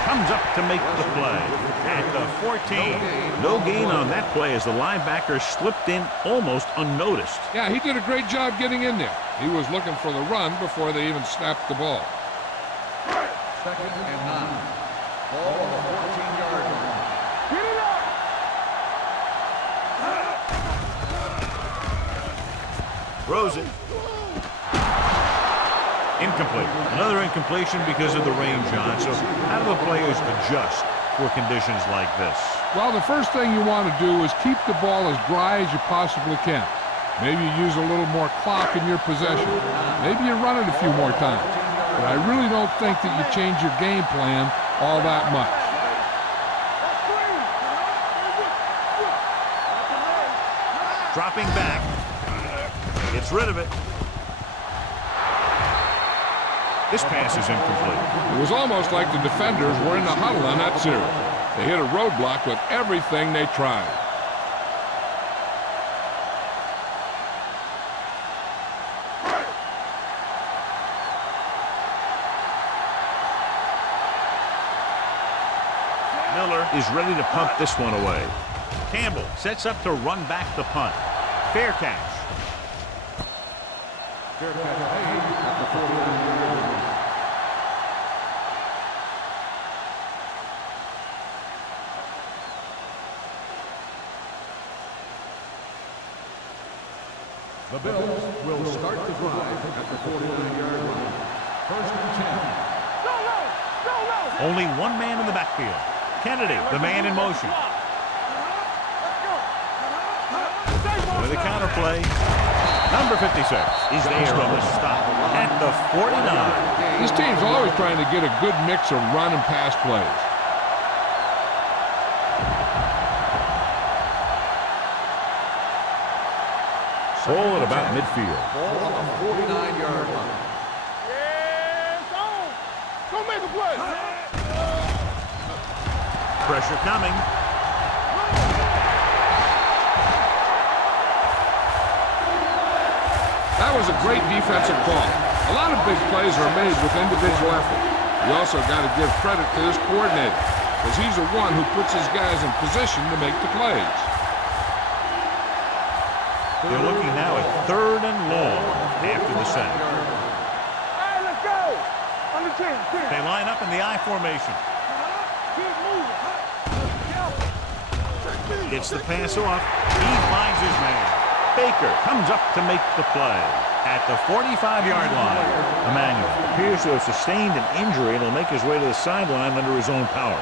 Comes up to make the play. At the 14. No gain on that play as the linebacker slipped in almost unnoticed. Yeah, he did a great job getting in there. He was looking for the run before they even snapped the ball. 2nd and 9. Ball on the 14-yard line. Get it up. Throws it. Incomplete. Another incompletion because of the rain, John. So how do the players adjust for conditions like this? Well, the first thing you want to do is keep the ball as dry as you possibly can. Maybe you use a little more clock in your possession. Maybe you run it a few more times. But I really don't think that you change your game plan all that much. Dropping back. Gets rid of it. This pass is incomplete. It was almost like the defenders were in the huddle on that series. They hit a roadblock with everything they tried. Miller is ready to punt this one away. Campbell sets up to run back the punt. Fair catch. Fair catch made at the 49-yard line. The Bills will start the drive at the 49-yard line. 1st and 10. Only one man in the backfield. Kennedy, the man in motion. With a counter play. Number 56 is there on the stop at the 49. This team's always trying to get a good mix of run and pass plays. Ball at about midfield. Ball on the 49-yard line. Yeah, it's on. Go make a play. Pressure coming. That was a great defensive call. A lot of big plays are made with individual effort. You also got to give credit to this coordinator, because he's the one who puts his guys in position to make the plays. They're looking now at 3rd and long after the sack. All right, let's go. On the 10. They line up in the I formation. Keep moving. Gets the pass off. He finds his man. Baker comes up to make the play at the 45-yard line. Emmanuel appears to have sustained an injury and will make his way to the sideline under his own power.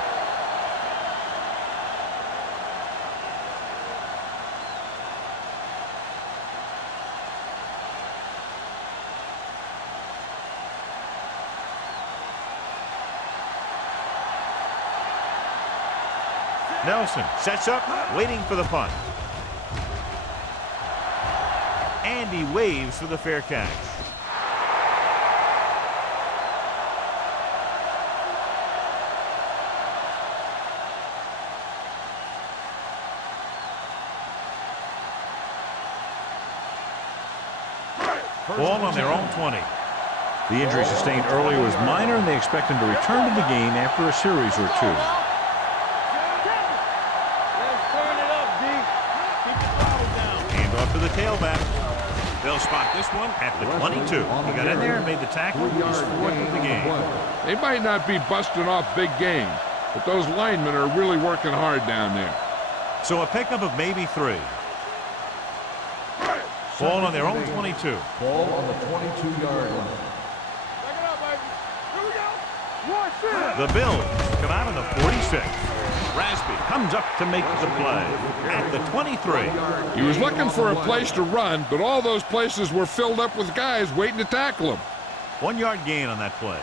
Nelson sets up, waiting for the punt. And he waves for the fair catch. Ball on their own 20. The injury sustained earlier was minor, and they expect him to return to the game after a series or two. Let's turn it up, D. Keep the throttle down. Hand off to the tailback. They'll spot this one at the 22. He got in there and made the tackle. His fourth of the game. They might not be busting off big games, but those linemen are really working hard down there. So a pickup of maybe 3. Ball on their own 22. Ball on the 22-yard line. Back it up, baby. Here we go. 1-6. The Bills come out on the 46. Rasby comes up to make the play at the 23. He was looking for a place to run, but all those places were filled up with guys waiting to tackle him. 1-yard gain on that play.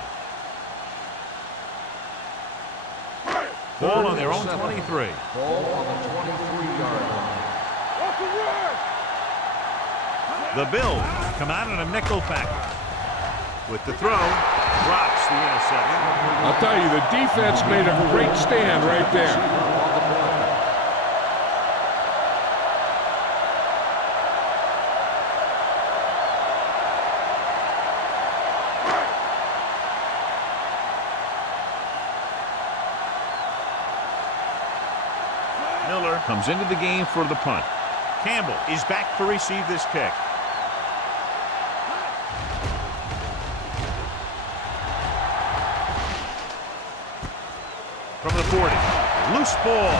Ball on their own 23. Ball on the 23-yard line. What's the word? The Bills come out in a nickel package. With the throw, drops the interception. I'll tell you, the defense made a great stand right there. Miller comes into the game for the punt. Campbell is back to receive this kick. From the 40, loose ball.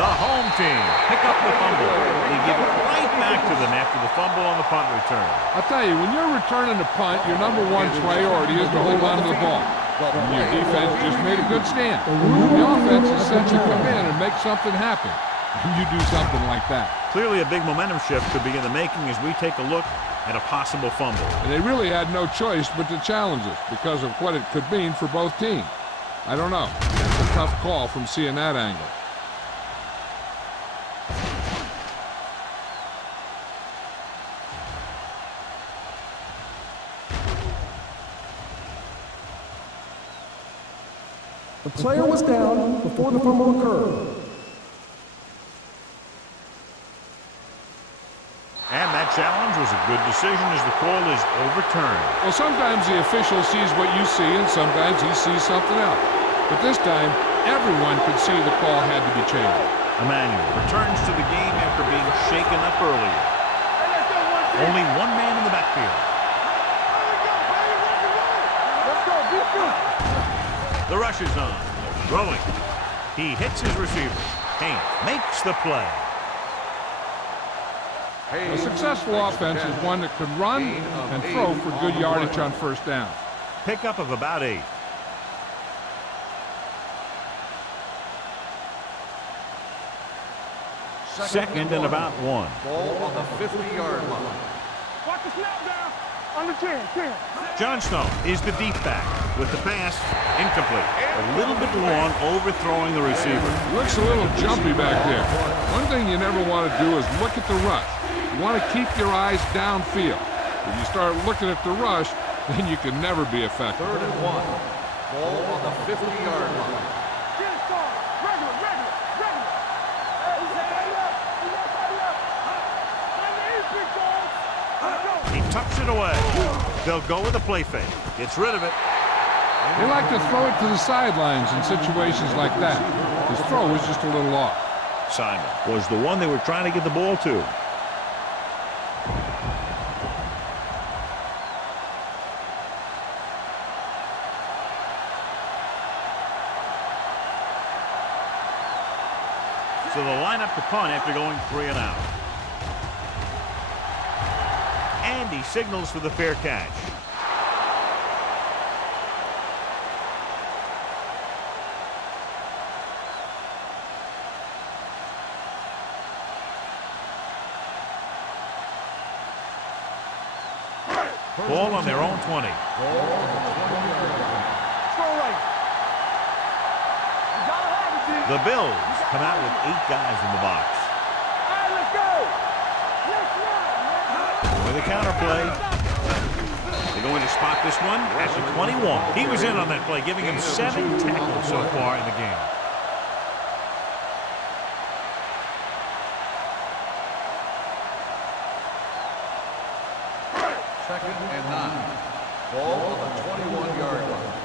The home team pick up the fumble. They give it right back to them after the fumble on the punt return. I'll tell you, when you're returning a punt, your number one priority is to hold on to the ball. And your defense just made a good stand. The offense is set to come in and make something happen. And you do something like that. Clearly a big momentum shift could be in the making as we take a look at a possible fumble. And they really had no choice but to challenge us because of what it could mean for both teams. I don't know. It's a tough call from seeing that angle. The player was down before the fumble occurred. And that challenge was a good decision as the call is overturned. Well, sometimes the official sees what you see, and sometimes he sees something else. But this time, everyone could see the call had to be changed. Emmanuel returns to the game after being shaken up earlier. Only one man in the backfield. Let's go, defense. The rush is on. Throwing. He hits his receiver. Haynes makes the play. A successful offense is one that can run and throw for good yardage on first down. Pickup of about 8. Second and about 1. Ball on the 50-yard line. Watch the snap down. Under 10. Johnstone is the deep back with the pass incomplete. A little bit long, overthrowing the receiver. Looks a little jumpy back there. One thing you never want to do is look at the rush. You want to keep your eyes downfield. If you start looking at the rush, then you can never be effective. 3rd and 1. Ball on the 50-yard line. Get it started. Regular. Hey, tidy up. Find the east, big dog. Let's go. He tucks it away. They'll go with a play fake. Gets rid of it. They like to throw it to the sidelines in situations like that. His throw was just a little off. Simon was the one they were trying to get the ball to. So they'll line up to punt after going 3 and out. And he signals for the fair catch. Ball on their own 20. The Bills come out with 8 guys in the box. All right, let's go. With a counter play. They're going to spot this one at the 21. He was in on that play, giving him 7 tackles so far in the game. Second and 9. Ball on the 21-yard line.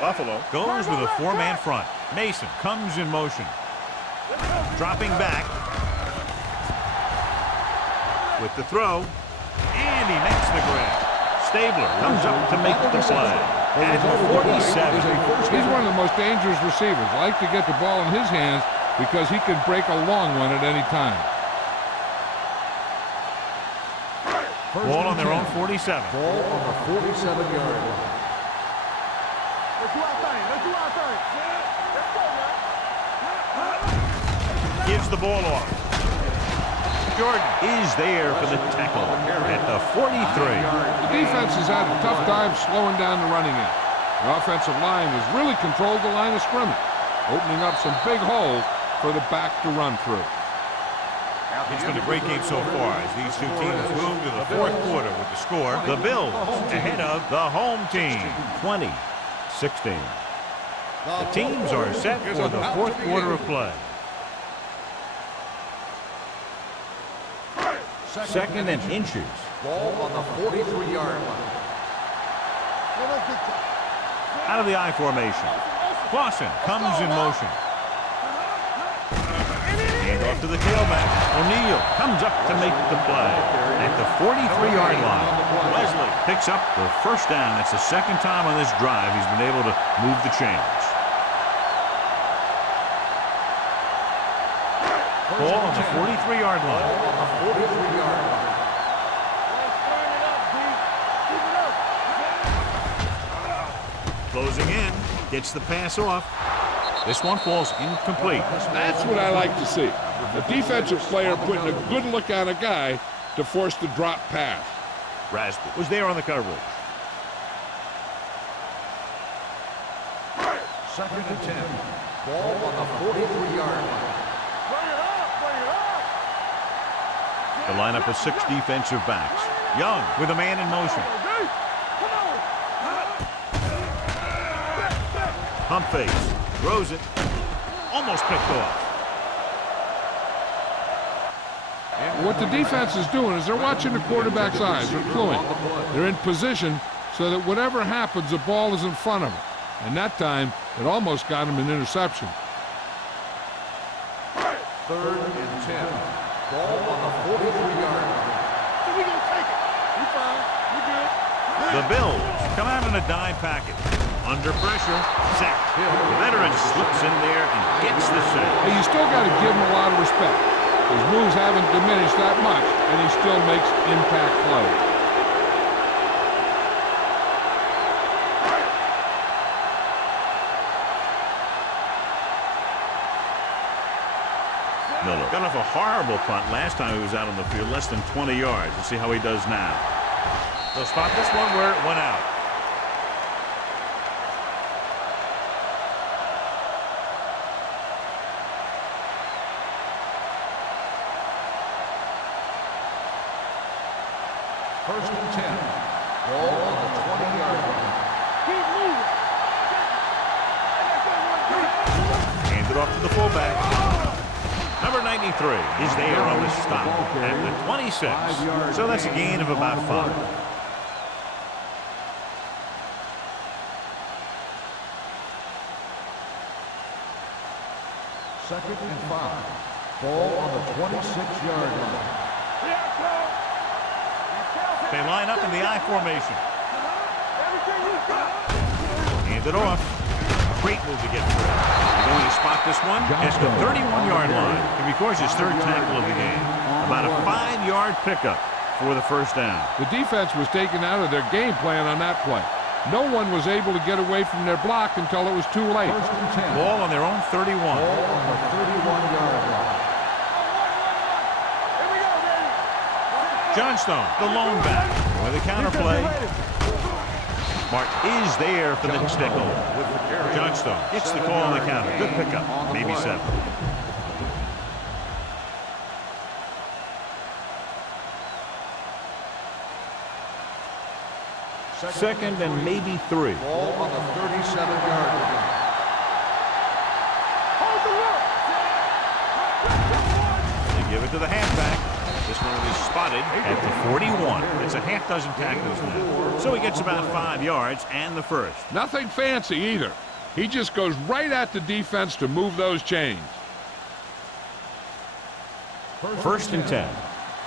Buffalo goes with a 4-man front. Mason comes in motion. Dropping back. with the throw, and he makes the grab. Stabler comes up to make the play. At 47. He's one of the most dangerous receivers. I like to get the ball in his hands because he can break a long one at any time. Ball on their own 47. Ball on the 47-yard line. Let's do our thing. Let's do our thing. Let's go, man. Gives the ball off. Jordan is there for the tackle at the 43. The defense has had a tough time slowing down the running game. The offensive line has really controlled the line of scrimmage, opening up some big holes for the back to run through. It's been a great game so far as these two teams move to the fourth quarter with the score. The Bills ahead of the home team, 20-16. The teams are set for the fourth quarter of play. Second and inches. Ball on the 43-yard line. Out of the I formation. Clausen comes in motion. Hand off to the tailback. O'Neal comes up to make the play at the 43-yard line. Leslie picks up the first down. It's the second time on this drive he's been able to move the chains. Ball on the 43-yard line. Closing in, gets the pass off. This one falls incomplete. That's what I like to see. A defensive player putting a good look on a guy to force the drop pass. Raspberry was there on the coverage. Second and 10. Ball on the 43-yard line. The lineup of 6 defensive backs. Young with a man in motion. Pump fake. Throws it. Almost picked off. What the defense is doing is they're watching the quarterback's eyes. They're cluing. They're in position so that whatever happens, the ball is in front of them. And that time, it almost got him an interception. Third and 10. Ball on the 43-yard line. We're going to take it. We're fine. We're good. The Bills come out in a dime package. Under pressure, sacked. The veteran slips in there and gets the sack. Hey, you still got to give him a lot of respect. His moves haven't diminished that much, and he still makes impact plays. Miller got off a horrible punt last time he was out on the field, less than 20 yards. Let's see how he does now. They'll spot this one where it went out. First and 10. Ball on the 20-yard line. Keep moving. Hands it off to the fullback. Number 93 is there on the stop at the 26. So that's a gain of about 5. Second and 5. Ball on the 26-yard line. They line up in the I formation. Hand it off. Great move to get through. They're going to spot this one at the 31-yard line. It records his third tackle of the game. About a 5-yard pickup for the first down. The defense was taken out of their game plan on that play. No one was able to get away from their block until it was too late. First and 10. Ball on their own 31. Ball on the 31-yard line. Johnstone, the lone back, with a counterplay. Mark is there for the nickel. Johnstone gets the call on the counter. Good pickup, maybe 7. Second and maybe 3. Ball on the 37-yard line. They give it to the halfback. This one is spotted at the 41. It's a half dozen tackles now. So he gets about 5 yards and the first. Nothing fancy either. He just goes right at the defense to move those chains. First and 10.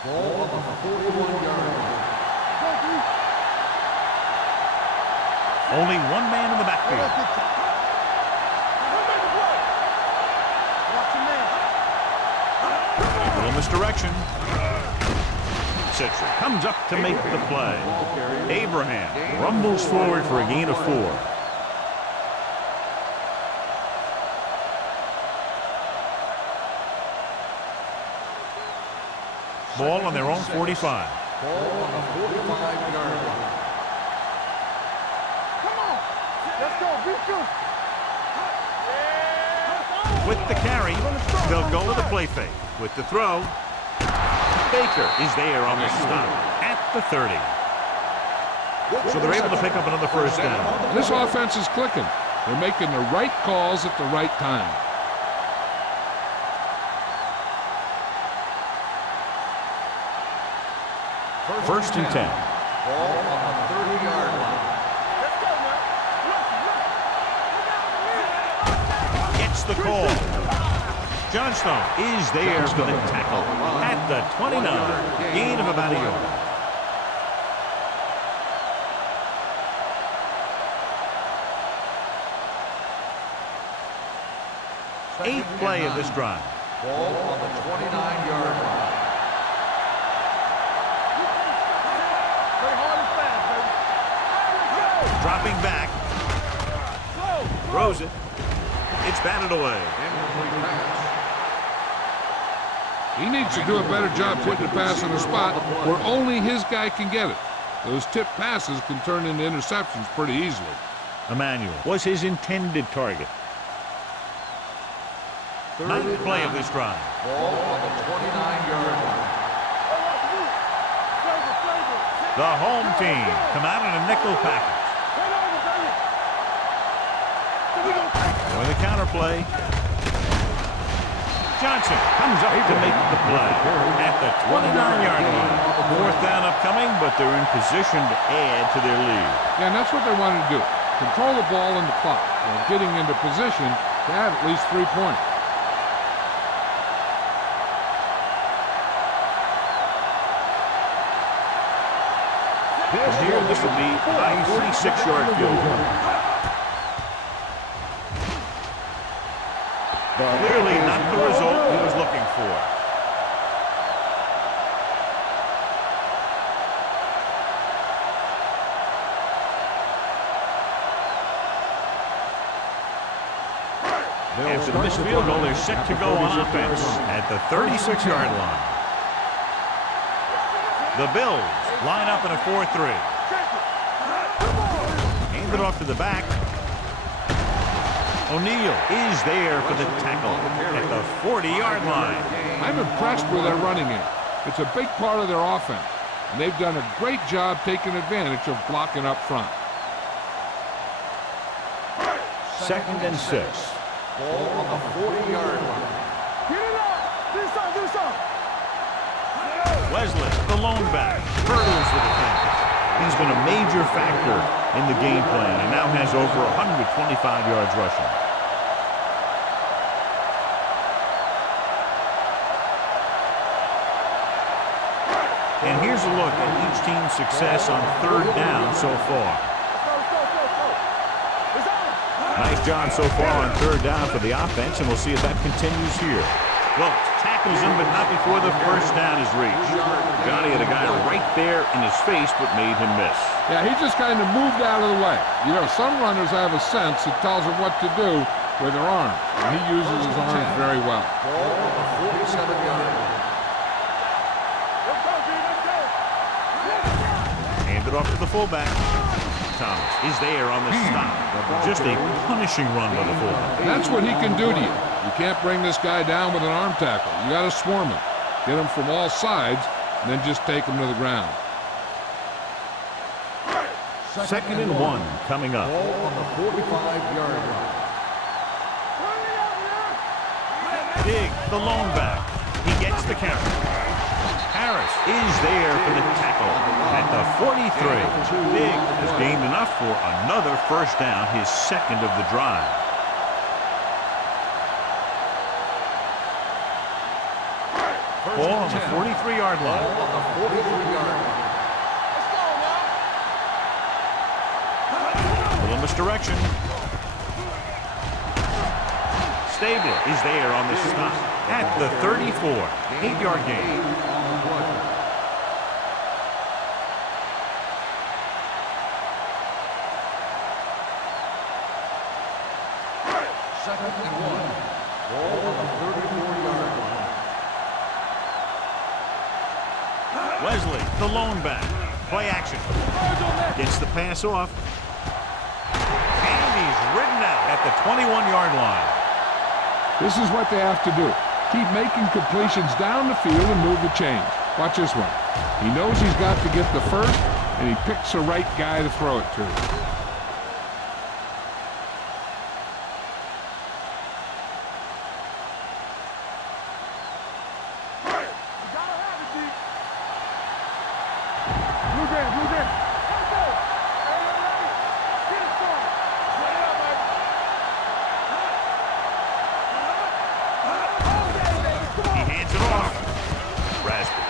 Ball on the 41-yard line. Only one man in the backfield. A little misdirection. Citric comes up to make the play. Abraham rumbles forward for a gain of 4. Ball on their own 45. Ball on the 45-yard line. Come on. Let's go. Be good. With the carry, they'll go with a play fake. With the throw, Baker is there on the stop at the 30. So they're able to pick up another first down. This offense is clicking. They're making the right calls at the right time. First and 10. Ball on the 30-yard line. Let's go, man. Gets the call. Johnstone is there for the tackle at the 29. Gain of about a yard. Eighth play of this drive. Ball on the 29-yard line. Dropping back. Throws it. It's batted away. Incomplete pass. He needs to do a better job putting the pass in a spot where only his guy can get it. Those tip passes can turn into interceptions pretty easily. Emmanuel was his intended target. Ninth play of this drive. Ball on the 29-yard line. The home team come out in a nickel package. With a counter play. Johnson comes up to make the play at the 29-yard line. Fourth down upcoming, but they're in position to add to their lead. Yeah, and that's what they wanted to do. Control the ball and the clock while getting into position to add at least 3 points. And here, this will be a 46-yard field goal. Clearly not the result he was looking for. After the missed field goal, they're set to go on offense at the 36-yard line. The Bills line up in a 4-3. Hand it off to the back. O'Neal is there for the tackle at the 40-yard line. I'm impressed with their running game. It's a big part of their offense, and they've done a great job taking advantage of blocking up front. Second and 6. Ball on the 40-yard line. Get it up. Do something. Wesley, the lone back, hurdles the defense. He's been a major factor in the game plan and now has over 125 yards rushing. And here's a look at each team's success on third down so far. Nice job so far on third down for the offense, and we'll see if that continues here. Well, tackles him, but not before the first down is reached. Johnny had a guy right there in his face, but made him miss. Yeah, he just kind of moved out of the way. You know, some runners have a sense that tells them what to do with their arms, and he uses his arms very well. Ball on the 47-yard line. Hand it off to the fullback. Thomas is there on the stop. Just a punishing run by the fullback. That's what he can do to you. You can't bring this guy down with an arm tackle. You got to swarm him. Get him from all sides, and then just take him to the ground. Second and 1 coming up. Ball on the 45-yard line. Big, the lone back. He gets the carry. Harris is there for the tackle at the 43. Big has gained enough for another first down, his second of the drive. Ball on the 43-yard line. On the 43-yard line. Little misdirection. Stabler is there on the stop at the 34. 8-yard gain. Second and 1. Ball on the 34-yard line. Wesley, the lone back. Play action. Gets the pass off. And he's ridden out at the 21-yard line. This is what they have to do. Keep making completions down the field and move the chains. Watch this one. He knows he's got to get the first, and he picks the right guy to throw it to.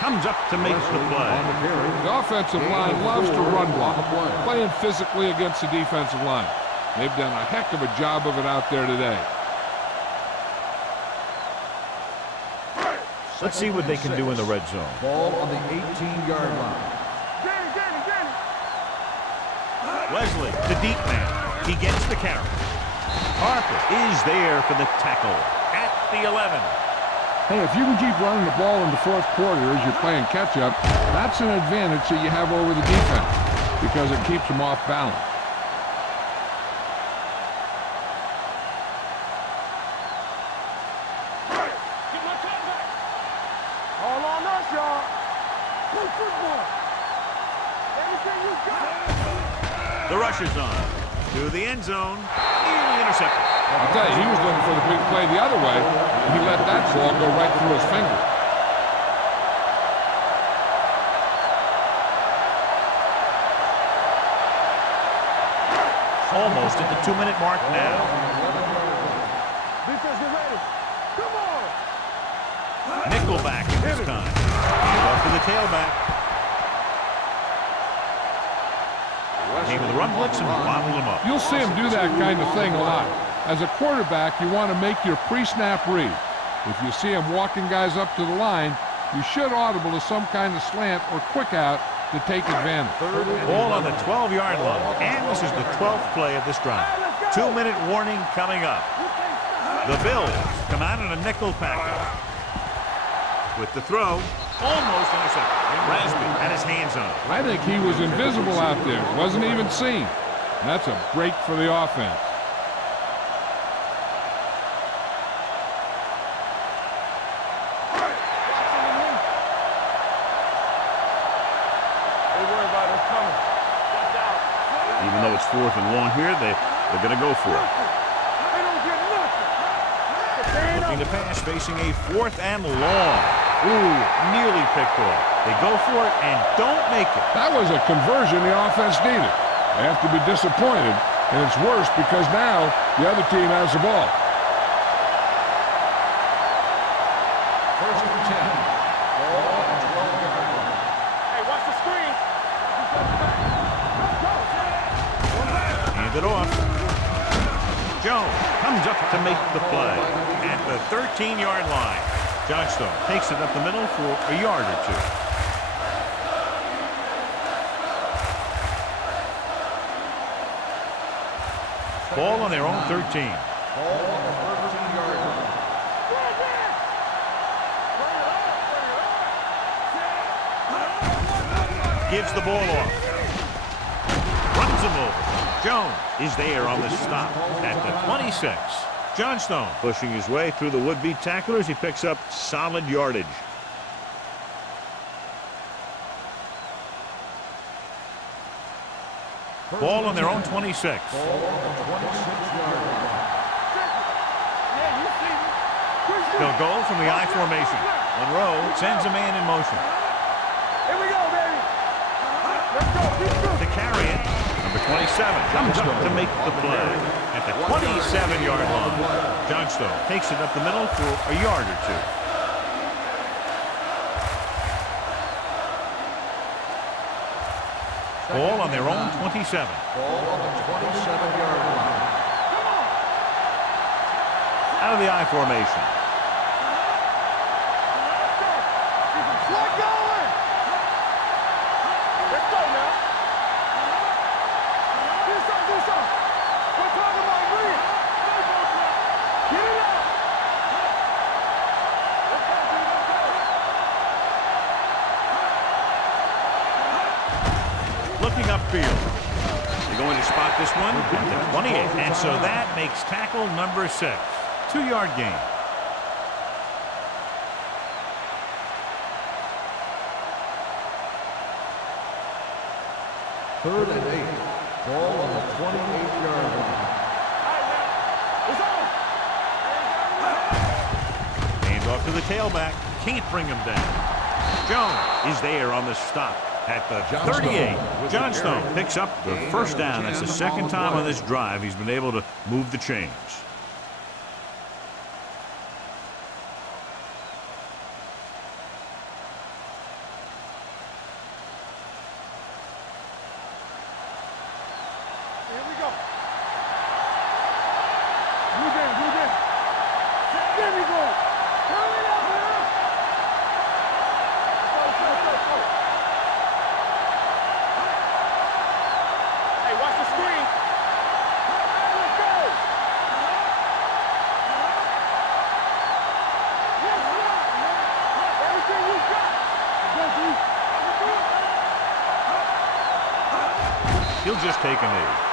Comes up to make the play. The offensive line loves to run block, playing physically against the defensive line. They've done a heck of a job of it out there today. Let's see what they can do in the red zone. Ball on the 18-yard line. Wesley, the deep man. He gets the carry. Harper is there for the tackle at the 11. Hey, if you can keep running the ball in the fourth quarter as you're playing catch-up, that's an advantage that you have over the defense because it keeps them off balance. All on us, y'all. Play football. Everything you got. The rush is on to the end zone. Nearly intercepted. I'll tell you, he was looking for the big play the other way, and he let that ball go right through his finger. Almost at the 2-minute mark now. Defense, get ready. Come on. Nickelback at this time. Hand off to the tailback. Came with the run blitz and bottled him up. You'll see him do that kind of thing a lot. As a quarterback, you want to make your pre-snap read. If you see him walking guys up to the line, you should audible to some kind of slant or quick out to take advantage. Ball on the 12-yard line. And this is the 12th play of this drive. 2-minute warning coming up. The Bills come out in a nickel package. With the throw, almost intercepted. Rasby had his hands on it. I think he was invisible out there. Wasn't even seen. And that's a break for the offense. Even though it's 4th and long here, they're going to go for it. Looking to pass, facing a 4th and long. Ooh, nearly picked off. They go for it and don't make it. That was a conversion the offense needed. They have to be disappointed, and it's worse because now the other team has the ball. First and 10. Ball on the 12-yard line. Hey, watch the screen. Hand it off. Jones comes up to make the play at the 13-yard line. Johnstone takes it up the middle for a yard or two. Ball on their own 13. Ball on the 13-yard line. Gives the ball off. Runs him over. Jones is there on the stop at the 26. Johnstone pushing his way through the would-be tacklers. He picks up solid yardage. Ball on their own 26. Ball on the 26-yard line. They'll go from the I formation. Monroe sends a man in motion. Here we go, baby. Let's go. Keep going. To carry it, number 27 comes up to make the play at the 27-yard line. Johnstone takes it up the middle for a yard or two. Ball on their own 27. Ball on the 27-yard line. Out of the I formation. Let going. Let's go now. Do something. We're talking about Green. Get it out. Looking upfield. They're going to spot this one at the 28. And so that makes tackle number 6. 2-yard gain. Third and 8. Ball on the 28-yard line. Hands off to the tailback. Can't bring him down. Jones is there on the stop at the 38. Johnstone picks up the first down. That's the second time on this drive he's been able to move the chains. Here we go. Blue game. There we go. Hurry it up, man. Go. Hey, watch the screen. Let's go. Yes, sir. Everything you got. Go, D. He'll just take a knee.